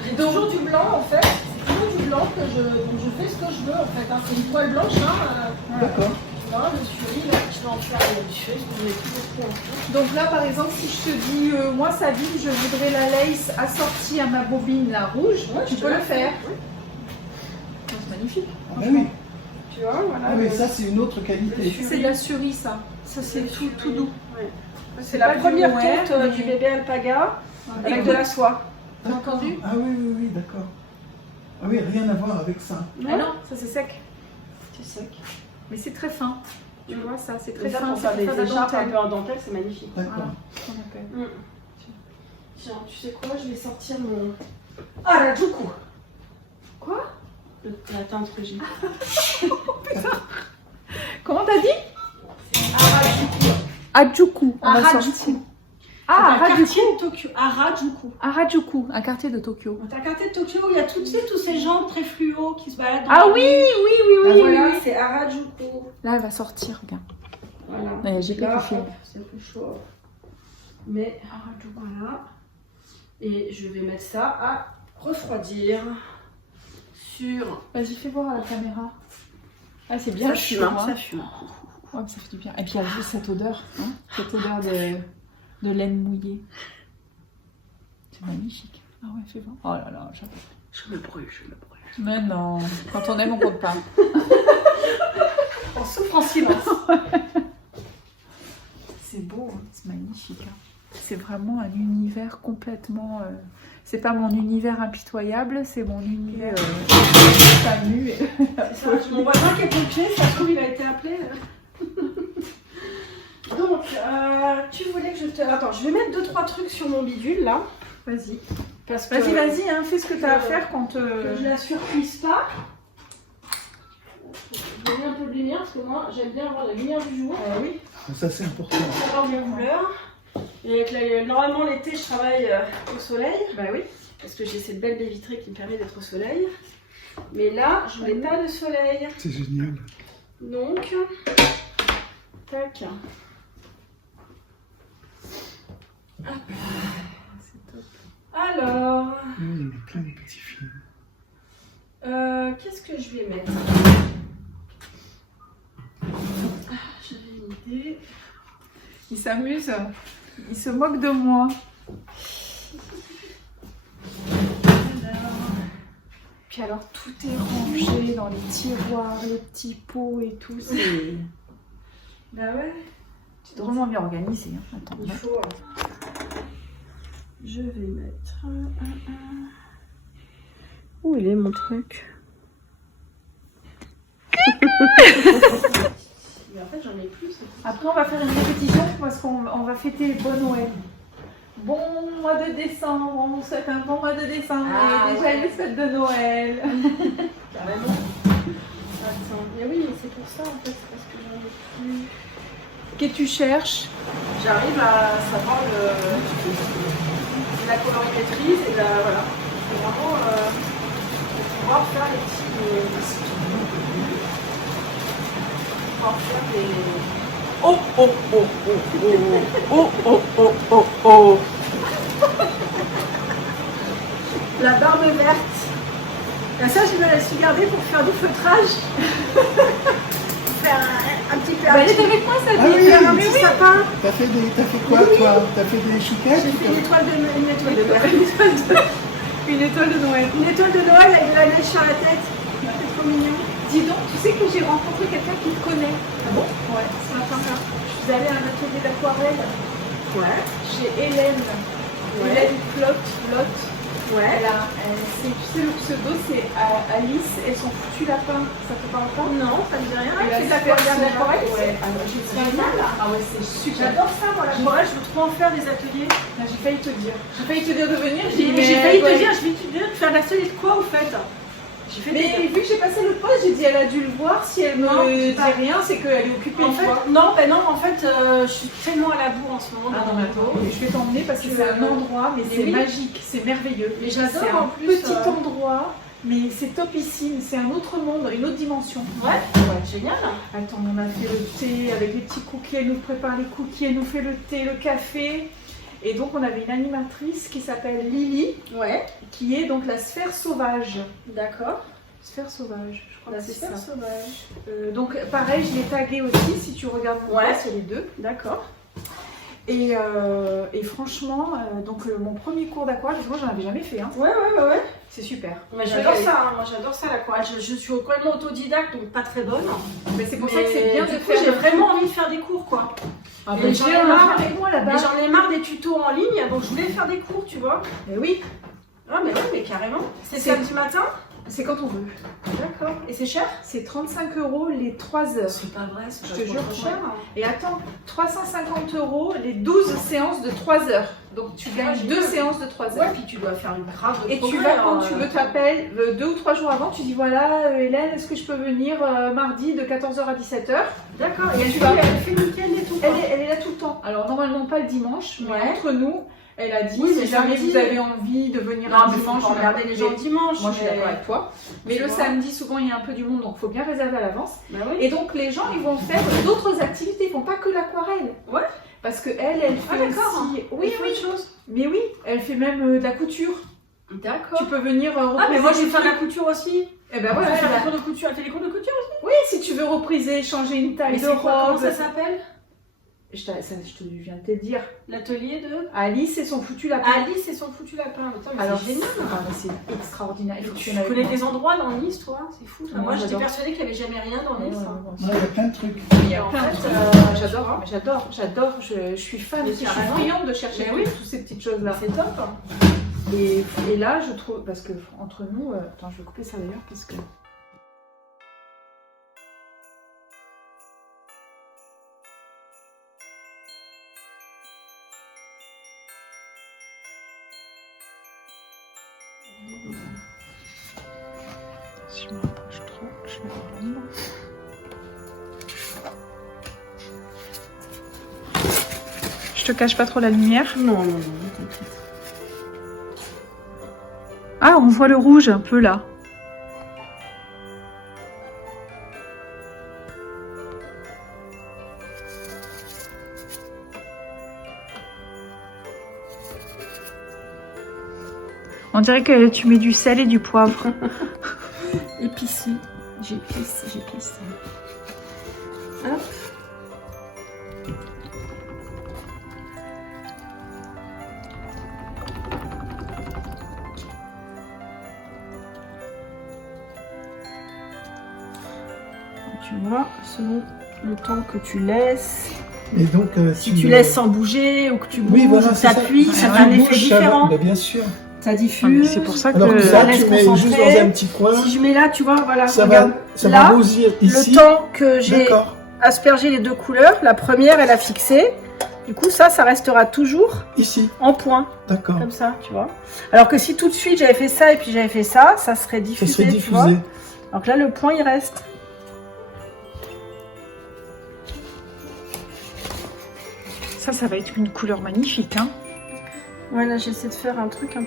J'ai toujours du blanc en fait, c'est toujours du blanc que donc je fais ce que je veux en fait. Hein. C'est une toile blanche, hein. D'accord. Là, je suis là, je vais en faire une chose, parce que j'en ai plus beaucoup en fait. Donc là, par exemple, si je te dis, moi, Sabine, je voudrais la lace assortie à ma bobine, la rouge, Ouais, tu je peux te le la faire. fais, oui. C'est magnifique. Ah oui. Tu vois, voilà. Ah oui, ça c'est une autre qualité. C'est de la cerise, ça. Ça, c'est tout doux. Ouais. C'est C'est la pas du première mohair, tonte mais- du bébé alpaga avec Écoute, de la soie. T'as entendu? Ah oui, oui, oui, d'accord. Ah oui, rien à voir avec ça. Ah non, ça c'est sec. c'est sec. Mais c'est très fin. Tu vois ça, c'est très Et ça, fin. pour C'est faire pour des faire de la écharpes un dentelle. peu en dentelle, c'est magnifique. Voilà, D'accord. ce qu'on appelle. Tiens, tu sais quoi, je vais sortir mon. Ah, la Juku. Quoi? La teinte que j'ai. Comment t'as dit? Harajuku. Harajuku. On va Harajuku. sortir. Ah, Ah, un Harajuku. quartier de Tokyo. Harajuku. Harajuku, un quartier de Tokyo. C'est un quartier de Tokyo où il y a tous ces gens très fluo qui se baladent. dans Ah la oui, rue. oui, oui, Bah oui, voilà, oui, oui. c'est Harajuku. Là, elle va sortir, regarde. Voilà. Ouais, j'ai Là, kiffé. hop, c'est plus chaud. Mais voilà. Et je vais mettre ça à refroidir sur. Vas-y, fais voir à la caméra. Ah, c'est bien Ça fume, chaud, hein, hein. ça fume. Ouais, mais ça fait du bien. Et puis il y a juste cette odeur, hein, cette odeur de laine mouillée. C'est magnifique. Ah ouais, fais voir. Oh là là, j'adore. Je me brûle, je me brûle. Mais non, quand on aime, on compte pas. On souffre en silence. C'est beau, hein. C'est magnifique. Hein. C'est vraiment un univers complètement. C'est pas mon univers impitoyable, c'est mon univers Samu. C'est ça, mon voisin qui est pompier, ça se trouve, il a été appelé. Donc, tu voulais que je te. Attends, je vais mettre 2-3 trucs sur mon bidule là. Vas-y. Parce que Vas-y, vas-y, hein, fais ce que t'as à faire quand. que je la surcuise pas. Je mets un peu de lumière parce que moi j'aime bien avoir la lumière du jour. oui. Ça c'est important. Avoir des couleurs. Et avec normalement l'été je travaille au soleil. Bah oui. Parce que j'ai cette belle baie vitrée qui me permet d'être au soleil. Mais là, je n'ai pas de soleil. C'est génial. Donc, tac. Hop. C'est top. Alors, Oui, il y a plein de petits films. qu'est-ce que je vais mettre? J'avais une idée. Il s'amuse. Il se moque de moi. Puis alors, tout est rangé dans les tiroirs, les petits pots et tout. C'est Bah ouais, drôlement bien organisé. Hein. Attends, il faut. Je vais mettre. Où il est mon truc? Mais en fait, j'en ai plus. Après, on va faire une répétition parce qu'on va fêter le bon Noël. Bon mois de décembre, on vous souhaite un bon mois de décembre Ah, et déjà ouais. les fêtes de Noël. Carrément. Attends, mais oui, mais c'est pour ça en fait, c'est parce que j'en ai plus. Qu'est-ce que tu cherches? J'arrive à savoir la colorimétrie et la. Voilà. C'est vraiment pouvoir faire les petits. pouvoir faire des... Oh, oh, oh, oh, oh, oh, oh, oh, oh. La barbe verte. Et ça, je me la suis gardée pour faire du feutrage. Faire un petit peu... Elle est avec moi, ça Ah oui, faire un mais petit oui. sapin. T'as fait quoi, toi? T'as fait des chouquettes? J'ai fait une étoile de Noël. Une étoile de Noël. Une étoile de Noël avec de la neige sur la tête. C'est trop mignon. Dis donc, tu sais que j'ai rencontré quelqu'un qui te connaît. Ah bon? Ouais, ce matin-là. Je suis allée à un atelier d'aquarelle Ouais. chez Hélène. Ouais. Hélène Flotte. Ouais. Tu sais, le pseudo, c'est Alice et son foutu lapin. Ça te parle pas? Non, ça me dit rien. Elle Elle fait de a fait l'aquarelle. ouais. Alors, C'est génial. génial. Ah ouais, c'est super. J'adore ça, moi, l'aquarelle. Je veux trop en faire des ateliers. J'ai failli te dire. J'ai failli te dire de venir. J'ai failli te dire, je vais te dire de faire l'atelier de quoi, au fait? J'ai fait Mais vu que j'ai passé le poste, j'ai dit elle a dû le voir. Si elle Non, me dit pas. rien, c'est qu'elle est occupée. En tu fait, vois. non, en fait, je suis tellement à la bourre en ce moment. Ah dans non, mon mais attends, boulot. je vais t'emmener parce que c'est un endroit, mais c'est oui. magique, c'est merveilleux. Mais j'adore, C'est en un plus, petit endroit, mais c'est topissime, c'est un autre monde, une autre dimension. Ouais, génial. Attends, on a fait le thé avec les petits cookies, elle nous prépare les cookies, elle nous fait le thé, le café. Et donc on avait une animatrice qui s'appelle Lily, Ouais, qui est donc la sphère sauvage. d'accord. Sphère sauvage, je crois La que c'est sphère ça. sauvage. Donc pareil, je l'ai tagué aussi, si tu regardes mon Ouais. post, il y a les deux. D'accord. Et franchement, mon premier cours d'aquarelle, parce que moi j'en avais jamais fait, hein. Ouais. C'est super. Mais j'adore ça, hein. Moi j'adore ça l'aquarelle. Je suis complètement autodidacte, donc pas très bonne. Mais c'est pour ça que c'est bien de du coup, faire. j'ai vraiment envie de faire des cours, quoi. Ah Et bah, j'en ai viens, marre. avec moi là-bas. Mais j'en ai marre des tutos en ligne, donc je voulais faire des cours, tu vois. Mais oui, Ah, mais oui, mais carrément. C'est C'est- samedi matin? c'est quand on veut. D'accord. Et c'est cher? C'est 35 € les 3 heures. C'est pas vrai, c'est Je te jure, trop cher. Et attends, 350 € les 12 séances de 3 heures. Donc tu gagnes génial. 2 séances de 3 Ouais, heures. puis tu dois faire une grave de Et tu progrès, vas quand hein. tu veux, t'appelles 2 ou 3 jours avant, tu dis voilà Hélène, est-ce que je peux venir mardi de 14h à 17h? D'accord. Et Tu tu vas- elle fait le week-end et tout, quoi. Elle est là tout le temps. Alors normalement pas le dimanche, mais Ouais. entre nous, elle a dit Oui, si mais jamais samedi. vous avez envie de venir Non, un mais faut dimanche, pas regarder les gens dimanche. Moi je suis mais- d'accord avec toi. Mais Tu le vois. samedi souvent il y a un peu du monde, donc il faut bien réserver à l'avance. Bah oui. Et donc les gens ils vont faire d'autres activités, ils font pas que l'aquarelle. Ouais. Parce que elle Ah, fait d'accord. aussi. Oui, Oui, oui. autre chose. Mais oui, elle fait même de la couture. D'accord. Tu peux venir Ah, mais moi je vais repriser faire de des la couture aussi. Eh ben ouais, Elle elle fait fait des la- cours de couture. Elle fait des cours de couture aussi. Oui, si tu veux repriser, changer une taille Mais de c'est quoi? Comment robe. ça s'appelle? Je te viens de te dire. L'atelier de Alice et son foutu lapin. Alice et son foutu lapin. Putain, mais Alors c'est génial. ah, mais c'est extraordinaire. Il faut que tu Tu viennes avec connais moi. des endroits dans Nice, toi? C'est fou. Ça. Ouais, Moi, j'étais j'adore. persuadée qu'il n'y avait jamais rien dans Nice. hein. Ouais, il y a plein de trucs. Il y a En plein de fait, trucs. tu J'adore, vois. mais j'adore. Je suis fan. Mais Je suis tu as raison. friande de chercher Mais oui. toutes ces petites choses-là. C'est top. Et là, je trouve, parce que entre nous, attends, je vais couper ça d'ailleurs parce que. Si je me rapproche trop, je vais avoir l'ombre. Je te cache pas trop la lumière. Non. Ah, on voit le rouge un peu là. On dirait que tu mets du sel et du poivre. Épicé. J'épice. Hop. Tu vois, selon le temps que tu laisses, Et donc, si tu laisses sans bouger ou que tu bouges, oui, voilà, ou que c'est ça. t'appuies, Si ça tu fait un effet bouges, ça va. différent. Bah, bien sûr. Ça diffuse. C'est pour ça Alors que que ça, laisse tu mets concentrer. juste dans un petit coin, Si je mets là, tu vois, voilà, ça regarde. va là, rosir ici. Le temps que j'ai D'accord, aspergé les deux couleurs, la première, elle a fixé. Du coup, ça restera toujours ici, en point, d'accord. comme ça, tu vois. Alors que si tout de suite j'avais fait ça et puis j'avais fait ça, ça serait Ça diffusé, serait tu vois. diffusé. Alors que là, le point, il reste. ça va être une couleur magnifique. Hein. Ouais, là, j'essaie de faire un truc un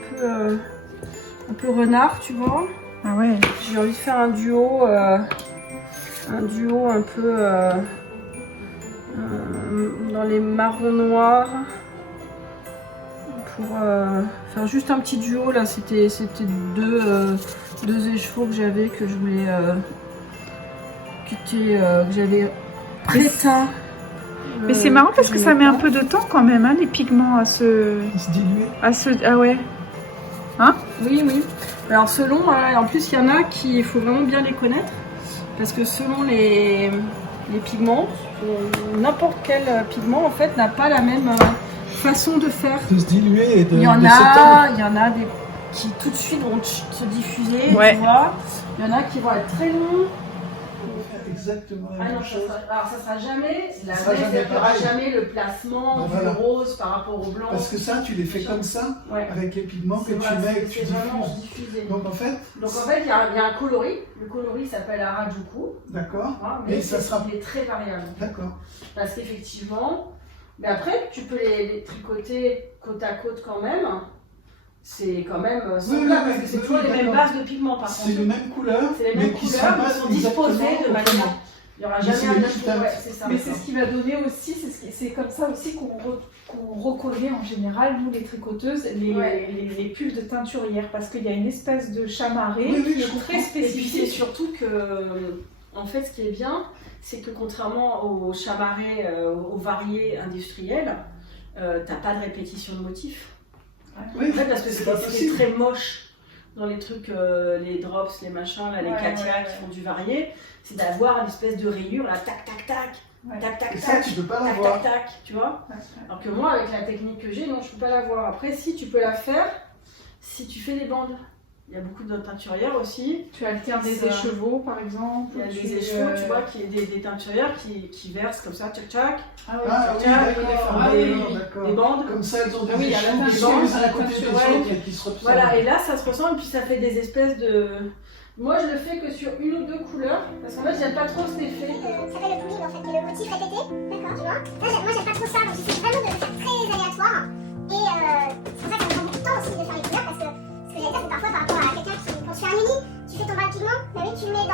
peu renard, tu vois. Ah ouais. J'ai envie de faire un duo un duo un peu dans les marrons noirs pour faire juste un petit duo là. C'était deux écheveaux que j'avais que je voulais que j'avais pré-teints. Mais c'est marrant parce que ça met un peu de temps quand même, hein, les pigments à se diluer. Ah ouais. Hein? Oui, oui. Alors selon, en plus il y en a qui, il faut vraiment bien les connaître, parce que selon les pigments, n'importe quel pigment en fait n'a pas la même façon de faire. De se diluer et de Il y en s'éteindre. a qui tout de suite vont se diffuser, Ouais. tu vois. Il y en a qui vont être très longs. Exactement la Ah même non, chose. alors ça sera jamais la sera jamais même, pareil. jamais le placement Ben du voilà. rose par rapport au blanc. Parce que ça, tu les fais comme ça, Ouais. avec les pigments que C'est tu vrai, mets et que tu c'est vraiment diffuses. diffusé. Donc en fait, Il y a un coloris. Le coloris s'appelle Harajuku, d'accord, mais et ça sera... il est très variable. D'accord. Parce qu'effectivement, mais après tu peux les tricoter côte à côte quand même. C'est quand même semblable, parce que c'est toujours les mêmes bases de pigments par C'est les contre. mêmes couleurs, C'est les mais mêmes qui sont couleurs, pas qui sont disposées de manière. autrement. Il n'y aura Mais jamais c'est un les autre. petites teintes. Ouais, c'est ça. Mais c'est ce qui va donner aussi, c'est comme ça aussi qu'on reconnaît en général, nous les tricoteuses, Ouais. les pulls de teinturière, parce qu'il y a une espèce de chamarré Oui, oui, qui je est comprends. très Et puis c'est spécifique. surtout que, en fait, ce qui est bien, c'est que contrairement aux chamarrés, aux variés industriels, t'as pas de répétition de motifs. Oui, En fait, parce que c'est pas c'est possible. très moche dans les trucs, les drops, les machins, là, les Ouais, Katia ouais, qui font du varié, c'est d'avoir une espèce de rayure, là, tac, tac, tac, Ouais. tac, tac, Et ça, tac, tu peux pas tac, l'avoir. tac, tac, tu vois. Ouais. Alors que moi, avec la technique que j'ai, non, je peux pas l'avoir. Après, si tu peux la faire, si tu fais des bandes. Il y a beaucoup de teinturières aussi. Tu alternes des Ça. écheveaux par exemple. Il y a tu, des écheveaux, tu vois, des teinturières qui versent comme ça, tchac tchac, Ah ouais, Ah oui, tchac, d'accord. Ah des, oui, d'accord. des bandes. Comme ça, elles ont des Ah oui, il y a la échos, des teinture, bandes il y a la à côté des teinture, autres ouais. et qui se ressemblent. Voilà, et là ça se ressemble, et puis ça fait des espèces de. Moi je le fais que sur une ou deux couleurs, parce qu'en fait j'aime pas trop cet effet. Ça s'appelle le pooling en fait, qui est le motif répété. D'accord. Tu vois. Moi j'aime pas trop ça, donc j'essaie vraiment de le faire très aléatoire. Et c'est pour ça que ça me prend beaucoup de temps aussi de faire les couleurs, parce que ce que j'allais dire, c'est parfois par rapport à quelqu'un qui, quand tu fais un mini, tu fais ton bras de pigment, bah oui, tu le mets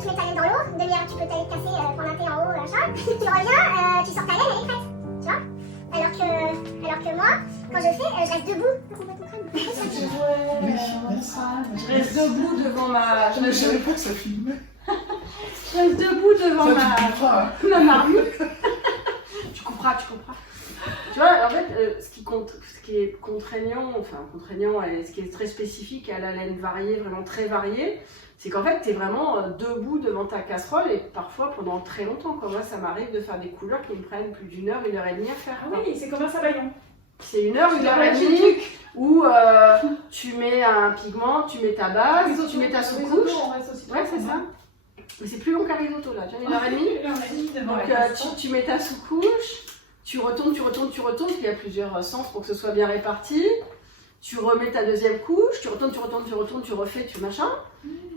tu mets ta laine dans l'eau, une demi-heure tu peux t'aller te casser, prendre un thé en haut, machin. Tu reviens, tu sors ta laine, elle est prête. Tu vois. Alors que moi, quand je fais, je reste debout. Oui, merci. Je reste debout devant ma. Je ne savais pas que ça filmait. Je reste debout devant Ça, ma. tu comprends, hein. Ma marmite. Tu comprends. Tu vois, en fait, ce qui est contraignant, et ce qui est très spécifique à la laine variée, vraiment très variée, c'est qu'en fait, tu es vraiment debout devant ta casserole et parfois pendant très longtemps. Comme moi, ça m'arrive de faire des couleurs qui me prennent plus d'une heure, 1h30 à faire. Ah oui, c'est comme un sabayon. C'est 1 heure, Tu 1 dois heure et lâcher le demie truc. où tu mets un pigment, tu mets ta base, tu mets ta sous-couche. Ouais, c'est ça. Mais c'est plus long qu'un risotto là, tu vois, 1h30. Donc tu mets ta sous-couche, tu retournes, il y a plusieurs sens pour que ce soit bien réparti. Tu remets ta deuxième couche, tu retournes, tu refais, tu machin,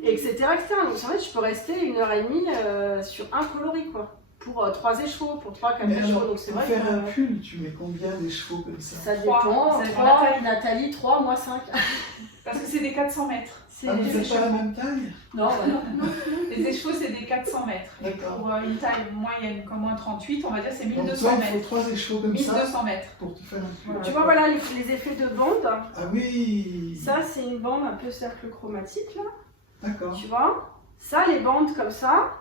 etc., etc. Donc en fait, je peux rester 1h30 sur un coloris quoi, pour 3 écheveaux, pour 3-4 Mais écheveaux. alors, Donc c'est pour vrai faire un que pull, tu mets combien d'écheveaux comme ça? ça Trois. dépend. Ça dépend 3, de Nathalie 3, moi 5. Parce que c'est des 400 mètres. C'est Ah, vous des faites pas la même taille? Non, voilà. Les écheveaux, c'est des 400 mètres. Et D'accord. pour une taille moyenne comme moi 38, on va dire c'est Donc 1200 toi, il mètres. faut 3 écheveaux comme ça 1200 mètres. pour te faire un pull. Tu vois, voilà les effets de bande. Ah oui. Ça, c'est une bande un peu cercle chromatique, là. D'accord. Tu vois. Ça, les bandes comme ça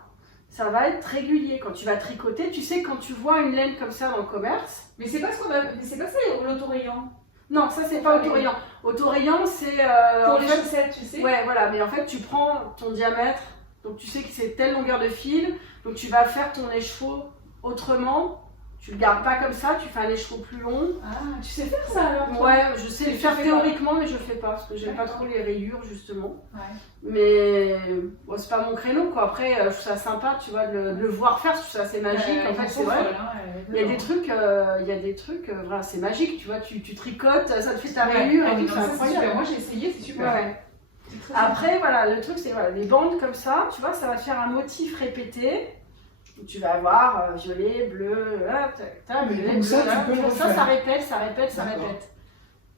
va être régulier. Quand tu vas tricoter, tu sais, quand tu vois une laine comme ça dans le commerce. Mais c'est pas ce qu'on a. Mais c'est pas ça l'autorayant. Non, ça, c'est pas autorayant. Autorayant, c'est. Pour en les fait, chaussettes, tu sais. ouais, voilà. Mais en fait, tu prends ton diamètre. Donc, tu sais que c'est telle longueur de fil. Donc, tu vas faire ton écheveau autrement. Tu le gardes pas comme ça. Tu fais un écheveau plus long. Ah, tu sais faire ça alors toi? Ouais, je sais le Tu faire fais théoriquement, mais je le fais pas parce que j'aime pas D'accord. trop les rayures justement. Ouais. Mais bon, c'est pas mon créneau quoi. Après, je trouve ça sympa, tu vois, de le voir faire, je trouve ça assez magique. En fait, c'est vrai. Il y a des trucs, voilà, c'est magique, tu vois, tu tricotes, ça te fait ta rayure et tout, c'est incroyable. Moi j'ai essayé, c'est super. Ouais. C'est très Après, voilà, le truc, c'est voilà, les bandes comme ça, tu vois, ça va te faire un motif répété. Où tu vas avoir violet, bleu, là, Mais violet, comme ça, bleu, tu là. peux le Ça, refaire. ça répète, ça D'accord. répète.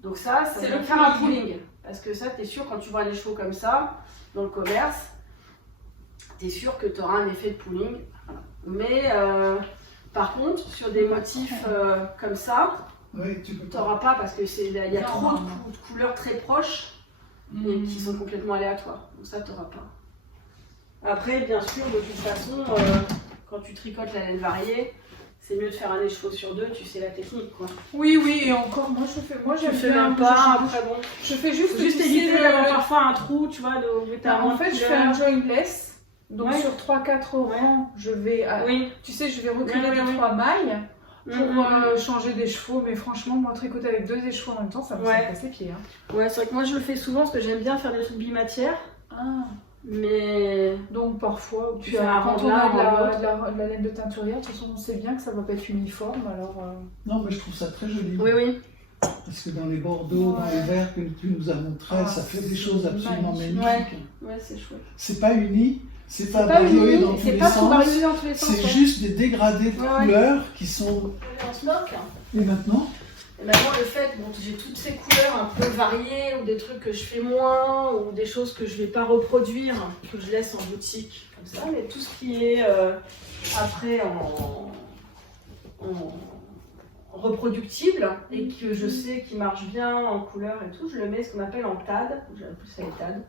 Donc ça C'est va le faire un pooling. pooling. Parce que ça, t'es sûr, quand tu vois les chevaux comme ça, dans le commerce, tu es sûr que tu auras un effet de pooling. Voilà. Mais par contre, sur des motifs comme ça, Oui, tu peux tu n'auras pas parce qu'il y a trop de couleurs très proches et qui sont complètement aléatoires. Donc ça, tu n'auras pas. Après, bien sûr, de toute façon, quand tu tricotes la laine variée, c'est mieux de faire un écheveau sur 2, tu sais la technique, quoi. Oui, oui, et encore, moi j'aime fais bien. même pas, après bon. Je fais juste éviter d'avoir parfois un trou, tu vois, où tu as en fait, je fais un jointless. Donc Ouais. sur 3-4 rangs, je vais, tu sais, je vais reculer les 3 mailles pour changer d'écheveau. Mais franchement, moi, tricoter avec 2 écheveaux en même temps, ça me casse les pieds. Hein. Ouais, c'est vrai que moi je le fais souvent parce que j'aime bien faire des trucs bimatières. Ah. Mais Donc parfois, tu fais un rang quand de on a là, de la laine de teinturière, de toute façon, on sait bien que ça va pas être uniforme. Alors, Non, mais je trouve ça très joli. oui. Parce que dans les bordeaux, dans les verts que tu nous as montrés, ça fait des choses absolument magnifiques. Ouais, c'est chouette. C'est pas uni, c'est pas pas bariolé uni, dans tous c'est les pas tout sens. bariolé dans tous les sens. C'est juste des dégradés de couleurs qui sont. On se moque. Et maintenant? Et maintenant, le fait, bon, j'ai toutes ces couleurs un peu variées, ou des trucs que je fais moins, ou des choses que je vais pas reproduire, que je laisse en boutique, comme ça, mais tout ce qui est après en reproductible, et que je sais qui marche bien en couleur et tout, je le mets ce qu'on appelle en TAD, j'appelle ça les TAD,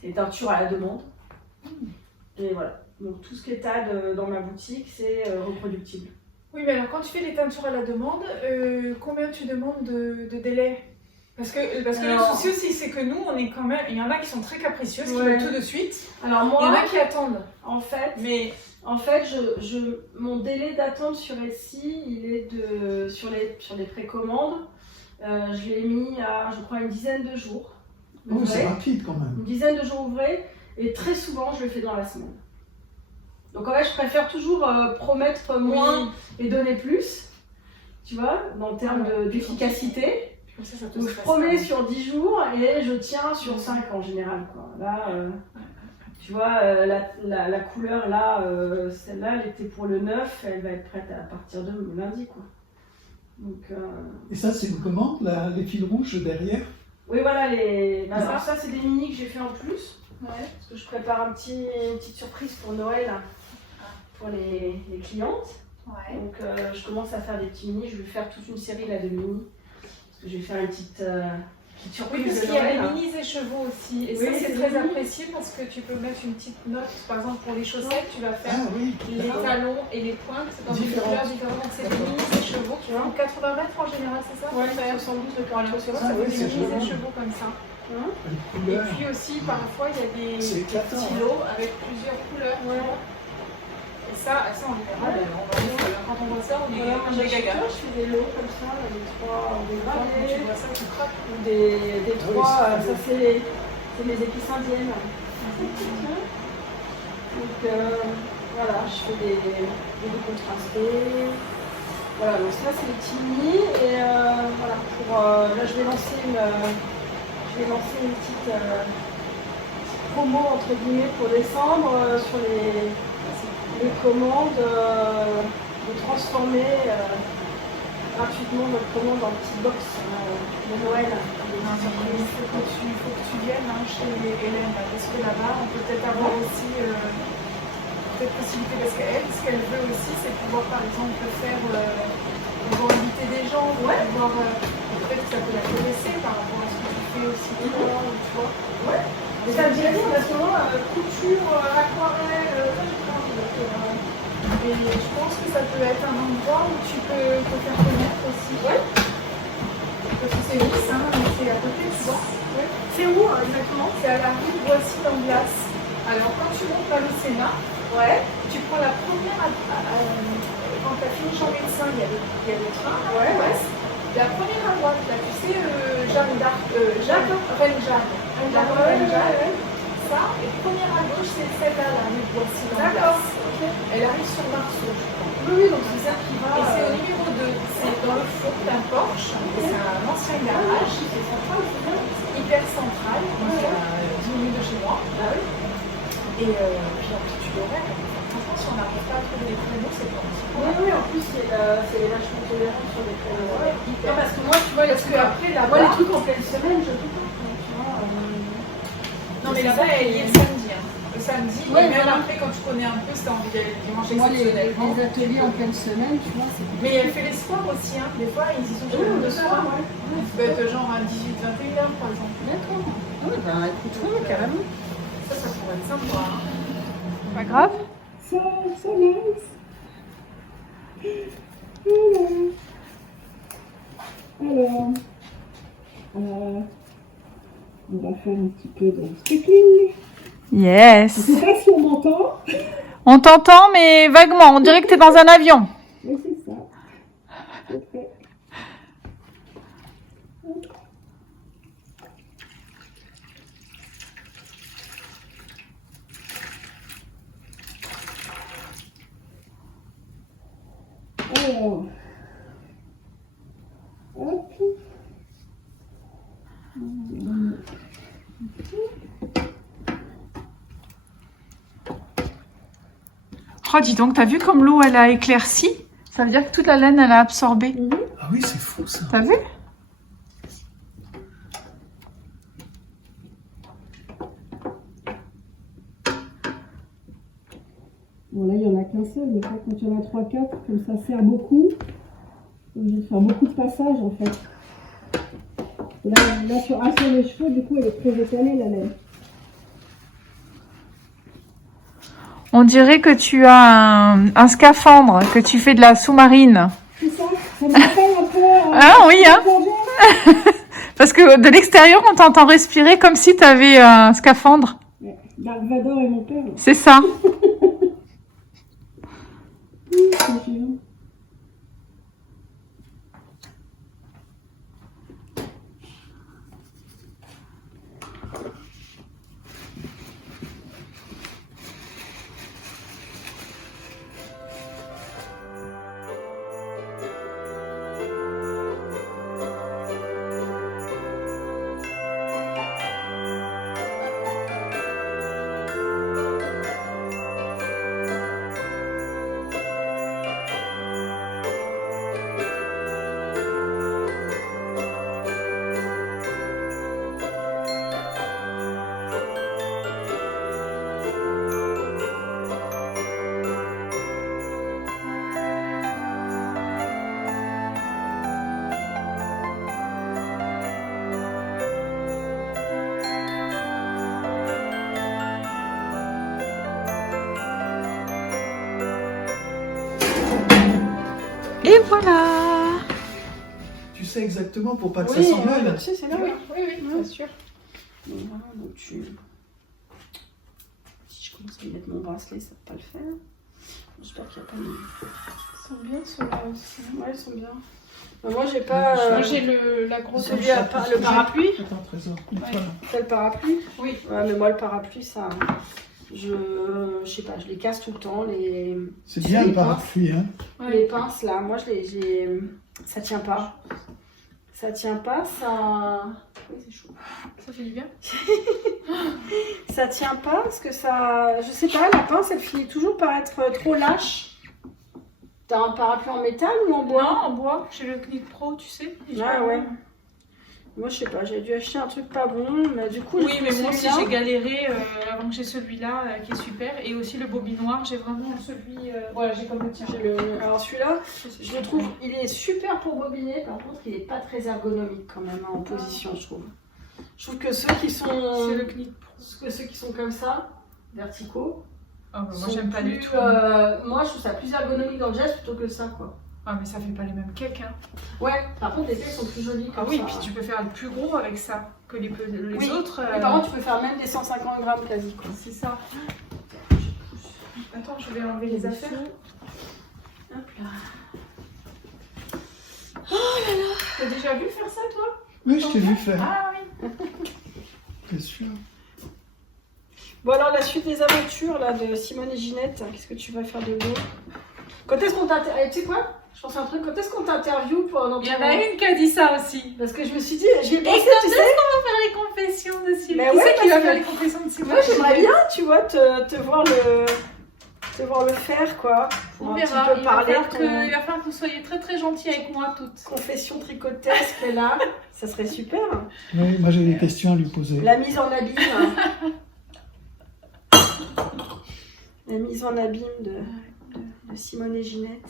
c'est les teintures à la demande. Et voilà, donc tout ce qui est TAD dans ma boutique, c'est reproductible. oui, mais alors quand tu fais les teintures à la demande, combien tu demandes de délai? Parce que le souci aussi, c'est que nous, on est quand même. Il y en a qui sont très capricieuses, qui veulent tout de suite. Alors Il y en a qui attendent. En fait, Mais mon délai d'attente sur Etsy, il est sur les précommandes, je l'ai mis à, je crois, une dizaine de jours. Oui, c'est rapide quand même. Une dizaine de jours ouvrés, et très souvent, je le fais dans la semaine. Donc en fait, je préfère toujours promettre moins et donner plus, tu vois, en termes d'efficacité. comme ça Donc je promets sur 10 jours et je tiens sur 5 en général, quoi. Là, tu vois, la couleur là, celle-là, elle était pour le 9, elle va être prête à partir de lundi, quoi. Donc, Et ça, c'est une commande, les fils rouges derrière? oui, voilà, alors ça, c'est des mini que j'ai fait en plus. Parce que je prépare une petite surprise pour Noël pour les clientes. Donc je commence à faire des petits mini, je vais faire toute une série là de mini. Parce que je vais faire une petite surprise. Oui, parce de qu'il y a Noël. les mini écheveaux aussi. Et Oui, ça, c'est c'est très mini. apprécié parce que tu peux mettre une petite note. Par exemple, pour les chaussettes, tu vas faire Ah oui. les talons et les pointes dans des Différentes. couleurs différentes. Donc, c'est des mini écheveaux qui font 80 mètres en général, c'est ça? Ouais, 72 de Voilà, tu vois, ça oui, fait c'est des mini joli. écheveaux comme ça. Les Et couleurs. puis aussi, parfois, il y a des C'est éclatant, stylos avec plusieurs couleurs. Et ça, en général, quand on voit ça, on est gaga. Je fais des lots comme ça, des 3, des Quand tu gravés, vois ça, tu craques. ou des 3, ça c'est les épices indiennes. Donc voilà, je fais des lots contrastés. Voilà, donc ça c'est les petits mini. Et voilà, là je vais lancer une petite promo entre guillemets pour décembre sur les commandes, de transformer gratuitement notre commande en petite box de Noël. Il faut que tu viennes chez Hélène, parce que là-bas, on peut peut-être avoir aussi cette possibilité, parce qu'elle, ce qu'elle veut aussi, c'est pouvoir, par exemple, pouvoir inviter des gens, pouvoir, peut-être que ça peut l'intéresser par rapport à ce que tu fais aussi, tu vois. Ouais. Et ça me dirait bien, parce que moi, couture, aquarelle, et je pense que ça peut être un endroit où tu peux te faire connaître aussi. Ouais. Parce que c'est Nice, hein, c'est à côté, tu vois. Ouais. c'est où exactement? C'est à la rue Boissy-d'Anglas. Alors, quand tu montes à le Sénat, tu prends la première. Quand tu as fini Jean Médecin, il y a le train. La première à droite, là, tu sais, Jeanne d'Arc, Reine Jeanne. La Reine Jeanne. Ça, et première à gauche, c'est celle-là, la rue Boissy-d'Anglas. D'accord. Elle arrive sur Marceau, je crois. Oui, donc c'est ça qui va. Et c'est au numéro 2. C'est dans le fond d'un Porsche. C'est un ancien garage. C'est central, c'est bien. Hyper central, donc à 10 minutes de chez moi. Et puis ensuite tu l'aurais. Franchement, si on n'arrive pas à trouver des créneaux, c'est pas possible. Oui, en plus c'est vachement tolérant sur les créneaux. Hyper. Non, parce que moi, tu vois, Parce qu'après, moi, là-bas. les trucs en pleine semaine, je peux pas. Tu vois, Non, mais là-bas, elle y est le samedi. Hein. le samedi, Ouais, et même voilà. après, quand tu connais un peu, si t'as envie d'aller le dimanche Moi, les exceptionnellement. ateliers en pleine semaine, tu vois, c'est Mais elle fait les soirs aussi, hein. Des fois, ils y sont toujours le soir. ouais. Ça peut être genre à 18-21h par exemple. d'accord. Ah ouais, bah écoute, ouais, carrément. Ça pourrait être sympa. Hein. Pas grave. So nice. Alors, on va faire un petit peu de speaking. Yes. Je sais pas si on m'entend, On t'entend, mais vaguement. On dirait que t'es dans un avion. mais c'est ça. C'est fait. Alors, hop. Oh, dis donc, t'as vu comme l'eau, elle a éclairci? Ça veut dire que toute la laine, elle a absorbé. Ah oui, c'est fou ça. T'as vu? Bon, là, il n'y en a qu'un seul, mais quand il y en a 3-4, comme ça sert beaucoup, on est obligé de faire beaucoup de passages en fait. Et là, sur un seul les cheveux, du coup, elle est très étalée la laine. On dirait que tu as un scaphandre, que tu fais de la sous-marine. C'est ça, ça me rappelle un peu. Ah oui, hein? plongée. Parce que de l'extérieur, on t'entend respirer comme si tu avais un scaphandre. Ouais, Dark Vador et mon père. C'est ça. C'est génial. Et voilà. Tu sais exactement pour pas que ça s'envole. Tu sais, c'est là. Oui, bien sûr. Donc voilà, donc tu... Si je commence à mettre mon bracelet, ça va pas le faire. J'espère qu'il n'y a pas de... Ils sont bien ceux-là aussi. Ouais, ils sont bien. Bah, moi, j'ai pas... Moi, j'ai la grosse. celui à le parapluie. Attends, Trésor. T'as le parapluie? Oui. Ouais, mais moi, le parapluie, ça... Je sais pas, je les casse tout le temps. C'est bien le parapluie, hein. Les pinces, là, moi, j'ai... Ça tient pas. Ça tient pas, ça... Oui, c'est chaud. Ça fait du bien. Ça tient pas parce que ça... Je sais pas, la pince, elle finit toujours par être trop lâche. T'as un parapluie en métal ou en bois? Non, en bois. J'ai le Knick Pro, tu sais. Ouais. Moi, je sais pas, j'ai dû acheter un truc pas bon, mais du coup... Oui, j'ai mais pris moi aussi, celui-là. j'ai galéré avant que j'ai celui-là qui est super. Et aussi le bobinoir, j'ai vraiment celui. Voilà, j'ai comme le tien. Alors celui-là, je le trouve, il est super pour bobiner, par contre, il est pas très ergonomique quand même en position, je trouve. Je trouve que ceux qui sont... C'est le Knick Pro. que ceux qui sont comme ça, verticaux... Ah, bah, moi, sont j'aime pas plus, du tout. moi, je trouve ça plus ergonomique dans le geste plutôt que ça, quoi. Ah, mais ça fait pas les mêmes cakes, hein. Ouais, par contre, les cakes sont plus jolis comme Ah oui, ça. puis tu peux faire le plus gros avec ça que les Oui. autres. Et par contre, tu peux faire même des 150 grammes quasi, quoi. C'est ça. Attends, je vais enlever les affaires. Hop là. T'as déjà vu faire ça, toi? Oui, je t'ai vu faire. Ah oui. T'es sûr? Bon, alors, la suite des aventures, là, de Simone et Ginette, qu'est-ce que tu vas faire de beau? Quand est-ce qu'on t'interviewe? Tu sais quoi? Je pense à un truc. Quand est-ce qu'on t'interviewe pendant Il y en a une qui a dit ça aussi. Parce que je me suis dit, j'y ai Et pensé, quand tu est-ce sais. qu'on va faire les confessions de Simone? Mais Qui ouais, c'est qui va parce faire que- les confessions de Simone? Moi, j'aimerais bien, tu vois, te voir le faire, quoi. Pour On un verra. petit peu Il va parler falloir de que- il va falloir que vous soyez très très gentils avec moi toutes. confession tricotesque, là. Ça serait super. Oui, moi j'ai des questions à lui poser. La mise en abîme. La mise en abîme de Simone et Ginette.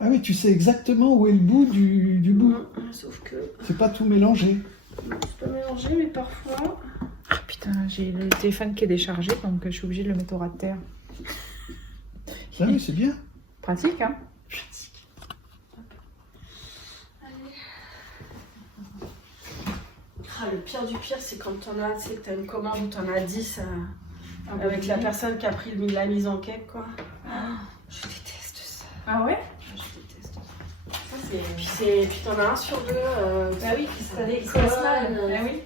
Ah oui, tu sais exactement où est le bout du bout. Sauf que C'est pas tout mélangé. je peux mélanger, mais parfois... Ah putain, j'ai le téléphone qui est déchargé, donc je suis obligée de le mettre au ras de terre. Ah oui, c'est bien. Pratique, hein? Ah, le pire du pire, c'est quand t'as une commande où t'en as 10 avec la personne qui a pris la mise en cake, quoi. Je déteste ça. Ah ouais? Je déteste ça. Puis t'en as un sur deux. Bah oui, qui se décolle, passe mal. Ah oui.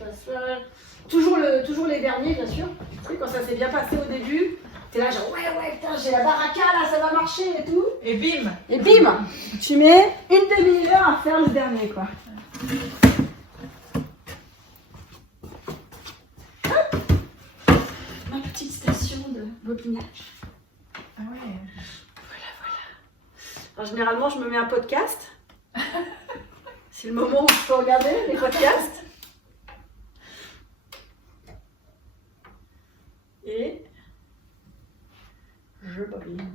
Toujours les derniers, bien sûr. Tu sais, quand ça s'est bien passé au début, t'es là genre ouais, putain, j'ai la baraka là, ça va marcher et tout. Et bim! Et bim, tu mets une demi-heure à faire le dernier, quoi. Ma petite station de bobinage. Ah ouais. Alors, généralement, je me mets un podcast. C'est le moment où je peux regarder les podcasts. Et je bobine.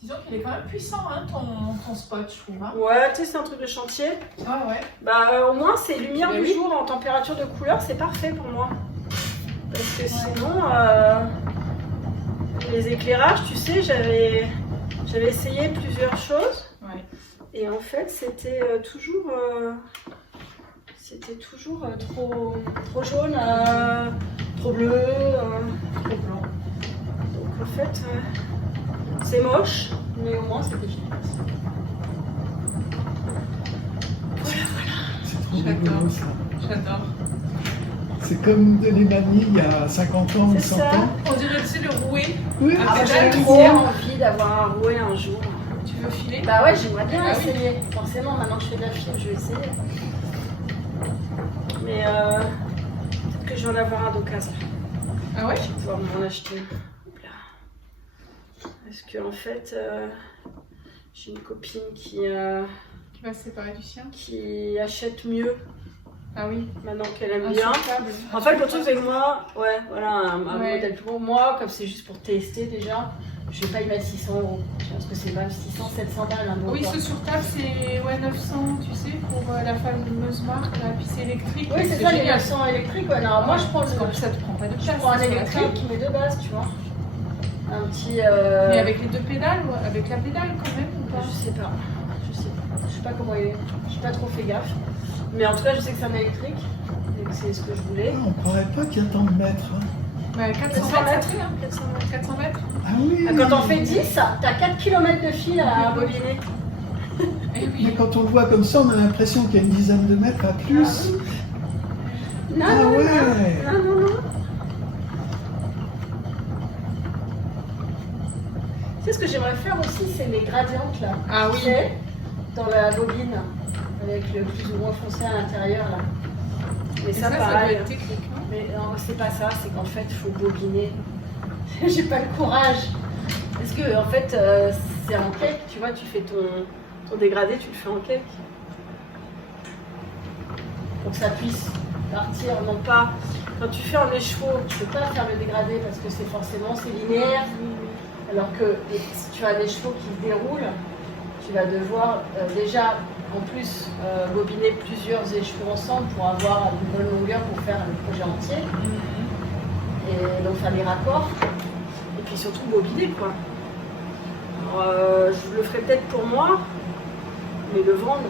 Disons qu'il est quand même puissant, hein, ton spot, je trouve. Hein. Ouais, tu sais, c'est un truc de chantier. Ah ouais. Bah, au moins, c'est lumière Bah du oui. jour en température de couleur, c'est parfait pour moi. Parce que sinon, les éclairages, tu sais, j'avais essayé plusieurs choses. Ouais. Et en fait, c'était toujours trop jaune, trop bleu, trop blanc. Donc en fait, c'est moche, mais au moins c'est efficace. C'est trop J'adore. rigolo ça. J'adore. C'est comme de l'Emani il y a 50 ans ou C'est 100 ça. ans. On dirait, tu sais, le rouet. Oui, Ah, J'ai pédale, trop hier. envie d'avoir un rouet un jour. Tu veux filer? Bah ouais, j'aimerais bien Ah oui. essayer. Forcément, maintenant que je fais de la film, je vais essayer. Mais peut-être que je vais en avoir un d'occasion. Ah ouais? Je vais pouvoir m'en acheter. Hop là. Parce que en fait, j'ai une copine Qui va se séparer du sien? qui achète mieux Ah oui. maintenant qu'elle aime Un bien. sur-table. En fait, le truc c'est que moi, ouais, voilà, un Ouais. modèle plus gros. Moi, comme c'est juste pour tester déjà, je vais pas y mettre 600 €. Je pense que c'est même 600, 700 balles un bon Oui, quoi. ce sur-table, c'est 900, tu sais, pour la fameuse marque, là, puis c'est électrique. Oui, c'est ça, les génial. 900 électriques. Ouais. Non, moi, je prends Parce qu'en le. plus, ça te prend pas de place. Je prends un c'est sur la électrique table. qui met de base, tu vois. Un petit. Mais avec les deux pédales, ou avec la pédale quand même, ou pas? Je sais pas. Je sais pas comment il est. J'ai pas trop fait gaffe. Mais en tout cas, je sais que c'est un électrique. Et que c'est ce que je voulais. on croirait pas qu'il y a tant de mètres. Hein. Bah, 400 400 mètres, ça mètres. fait, hein. 400 mètres. Ah oui. Quand on fait 10, t'as 4 km de fil à bobiner. Eh Mais oui. quand on le voit comme ça, on a l'impression qu'il y a une dizaine de mètres, pas plus. Non, Ah non, ouais. non. Tu sais ce que j'aimerais faire aussi, c'est les gradientes là. Ah oui. Tu sais, dans la bobine, avec le plus ou moins foncé à l'intérieur là. Mais Et ça, ça doit pareil. être technique, non? Mais non, c'est pas ça, c'est qu'en fait, il faut bobiner. J'ai pas le courage. Parce que, en fait, c'est en cake, tu vois, tu fais ton dégradé, tu le fais en cake. Pour que ça puisse partir, non pas. Quand tu fais un écheveau, tu peux pas faire le dégradé parce que c'est linéaire. Alors que si tu as un écheveau qui se déroule, tu vas devoir déjà en plus bobiner plusieurs échevaux ensemble pour avoir une bonne longueur pour faire le projet entier. Et donc faire des raccords. Et puis surtout bobiner quoi. Alors, je le ferai peut-être pour moi, mais le vendre.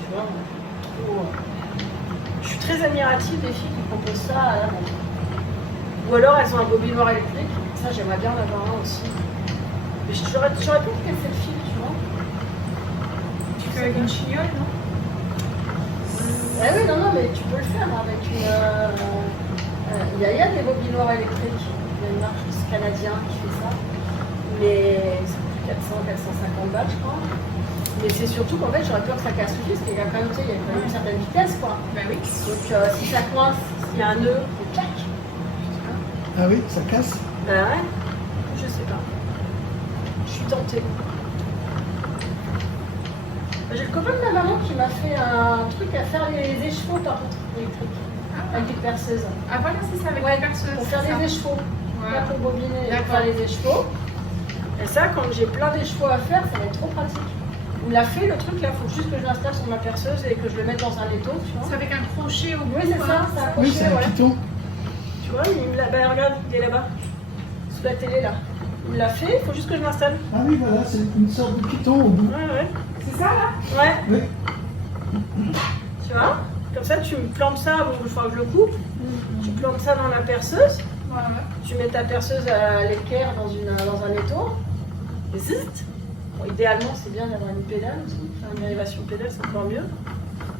Tu vois, trop. Je suis très admirative des filles qui proposent ça à la vente. Ou alors elles ont un bobinoir électrique. Ça j'aimerais bien en avoir un aussi. Mais j'aurais pu casser le fil, tu vois. Tu fais avec une chignole, non? Ah oui, non, mais tu peux le faire avec une. Il y a des bobinoirs électriques. Il y a une marque canadienne qui fait ça. Mais ça coûte 400-450 balles, je crois. Mais c'est surtout qu'en fait, j'aurais peur que ça casse tout de suite, parce qu'il y a quand même, tu sais, il y a quand même une certaine vitesse, quoi. Bah oui. Donc si ça coince, s'il y a un nœud, c'est clac. Ah oui, ça casse. Bah ouais, je sais pas. Je suis tentée. J'ai le copain de ma maman qui m'a fait un truc à faire les écheveaux par contre électriques. Ah, Avec des perceuses. ah voilà, c'est ça, avec Ouais, la perceuse. pour faire c'est ça. des écheveaux. Là pour bobiner et D'accord. faire les écheveaux. Et ça, quand j'ai plein d'écheveaux à faire, ça va être trop pratique. Il me l'a fait le truc là, il faut juste que je l'installe sur ma perceuse et que je le mette dans un étau, tu vois. C'est avec un crochet au bout. Oui, c'est ça, ça a Oui, accroché, c'est un ouais. piton. Tu vois, il me l'a... Bah, regarde, il est là-bas, sous la télé là. Il me l'a fait, il faut juste que je l'installe. Ah oui, voilà, c'est une sorte de piton au bout. Ouais. C'est ça là? Ouais, Oui. tu vois. Comme ça, tu me plantes ça, bon, il faudra que je le coupe. Tu plantes ça dans la perceuse. Ouais. Tu mets ta perceuse à l'équerre dans un étau. Et zut. Bon, idéalement, c'est bien d'avoir une pédale aussi. Faire une dérivation pédale, c'est encore mieux.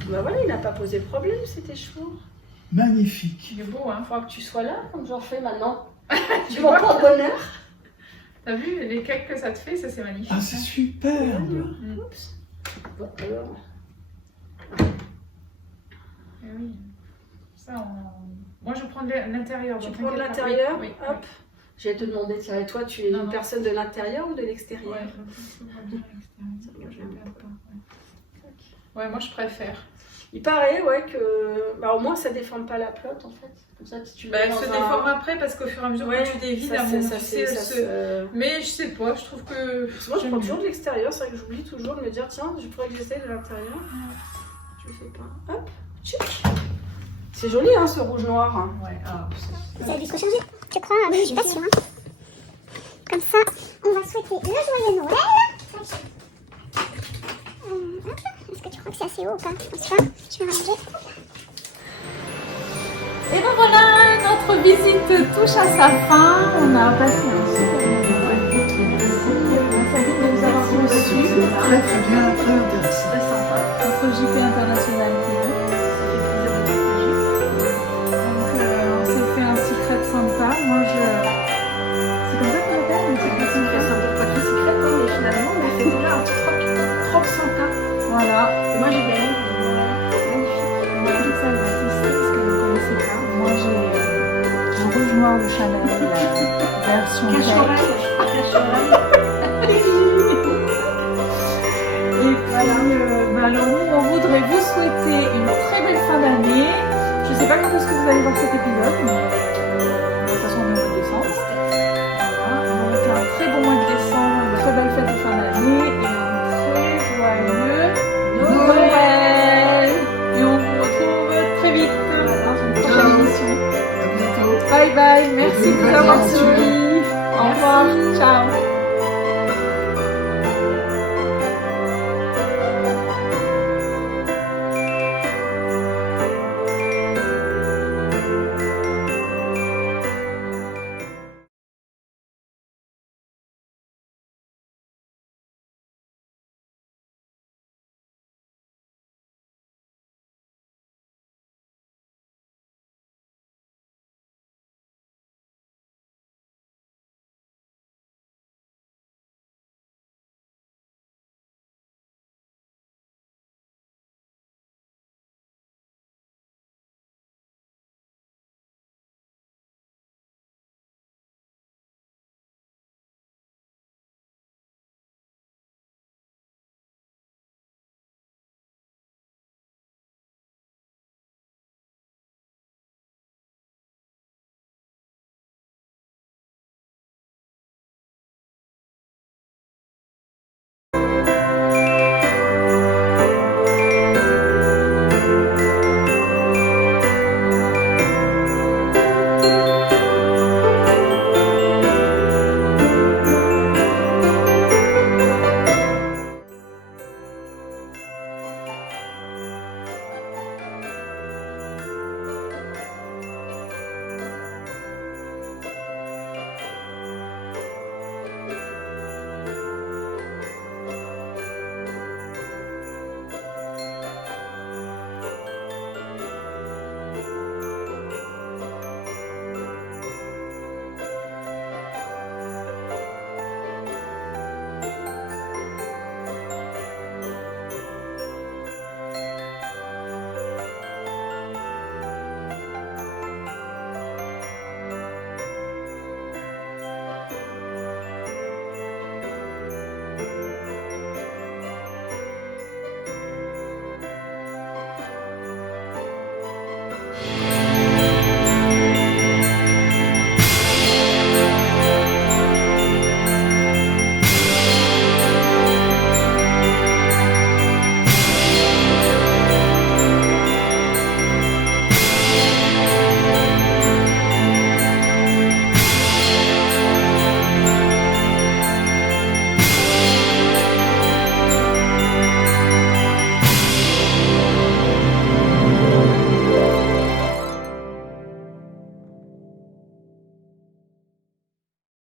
Bah voilà, il n'a pas posé problème, cet écheveau. Magnifique. Il est beau, hein? Il faudra que tu sois là, comme j'en fais maintenant. Tu m'en prends bonheur. T'as vu les cakes que ça te fait? Ça, c'est magnifique. Ah, c'est superbe. Oups. Bon, alors. Eh oui. Ça, moi, je prends de l'intérieur. Tu donc prends de t'inquiète pas. l'intérieur, Oui, hop. Je vais te demander, tiens, et toi, tu es Non, une non. personne de l'intérieur ou de l'extérieur? Ouais, ouais, moi, je préfère. Il paraît, ouais, que bah, au moins ça déforme pas la pelote en fait. Comme ça, si tu Bah, elle se déforme après parce qu'au fur et à mesure Ouais, que tu dévides, ça, à un c'est- moment, ça, tu c'est- sais, ça, elle se- se- Mais je sais pas, je trouve que. Parce que moi, je j'aime prends bien. toujours de l'extérieur, c'est vrai que j'oublie toujours de me dire, tiens, je pourrais que j'essaie de l'intérieur. Je le fais pas. Hop, tchic. C'est joli, hein, ce rouge-noir. Hein. Ouais, ah, Ça a dû se recharger, je crois. Je suis pas sûre. Hein. Comme ça, on va souhaiter le joyeux Noël. Hop. Est-ce que tu crois que c'est assez haut ou pas? Je pense pas. Je vais ranger. Et ben voilà, notre visite touche à sa fin. On a passé un super moment. Merci de nous avoir reçus. Très très bien, très intéressant. Très sympa. Notre JP International TV. Donc on s'est fait un secret Santa. Moi c'est comme ça qu'on l'appelle, un secret C'est Santa. un peu pas très secret, hein, mais finalement, on a fait déjà un petit troc Santa. Voilà. Et moi, j'ai gagné. Moi, ça, elle va tester parce qu'elle ne connaissait pas. Moi, j'ai le rouge noir de Chanel, version Cache-oreille. grecque. Cache-oreille. Et puis, alors nous, on voudrait vous souhaiter une très belle fin d'année. Je ne sais pas quand est-ce que vous allez voir cet épisode, mais de toute façon, on est au mois de décembre. Voilà. Donc, un très bon mois de décembre, une très belle fête de fin d'année et un très joyeux Noël. Et on vous retrouve très vite dans une prochaine émission. À bientôt. Bye bye, merci de nous avoir suivis. Au revoir, ciao.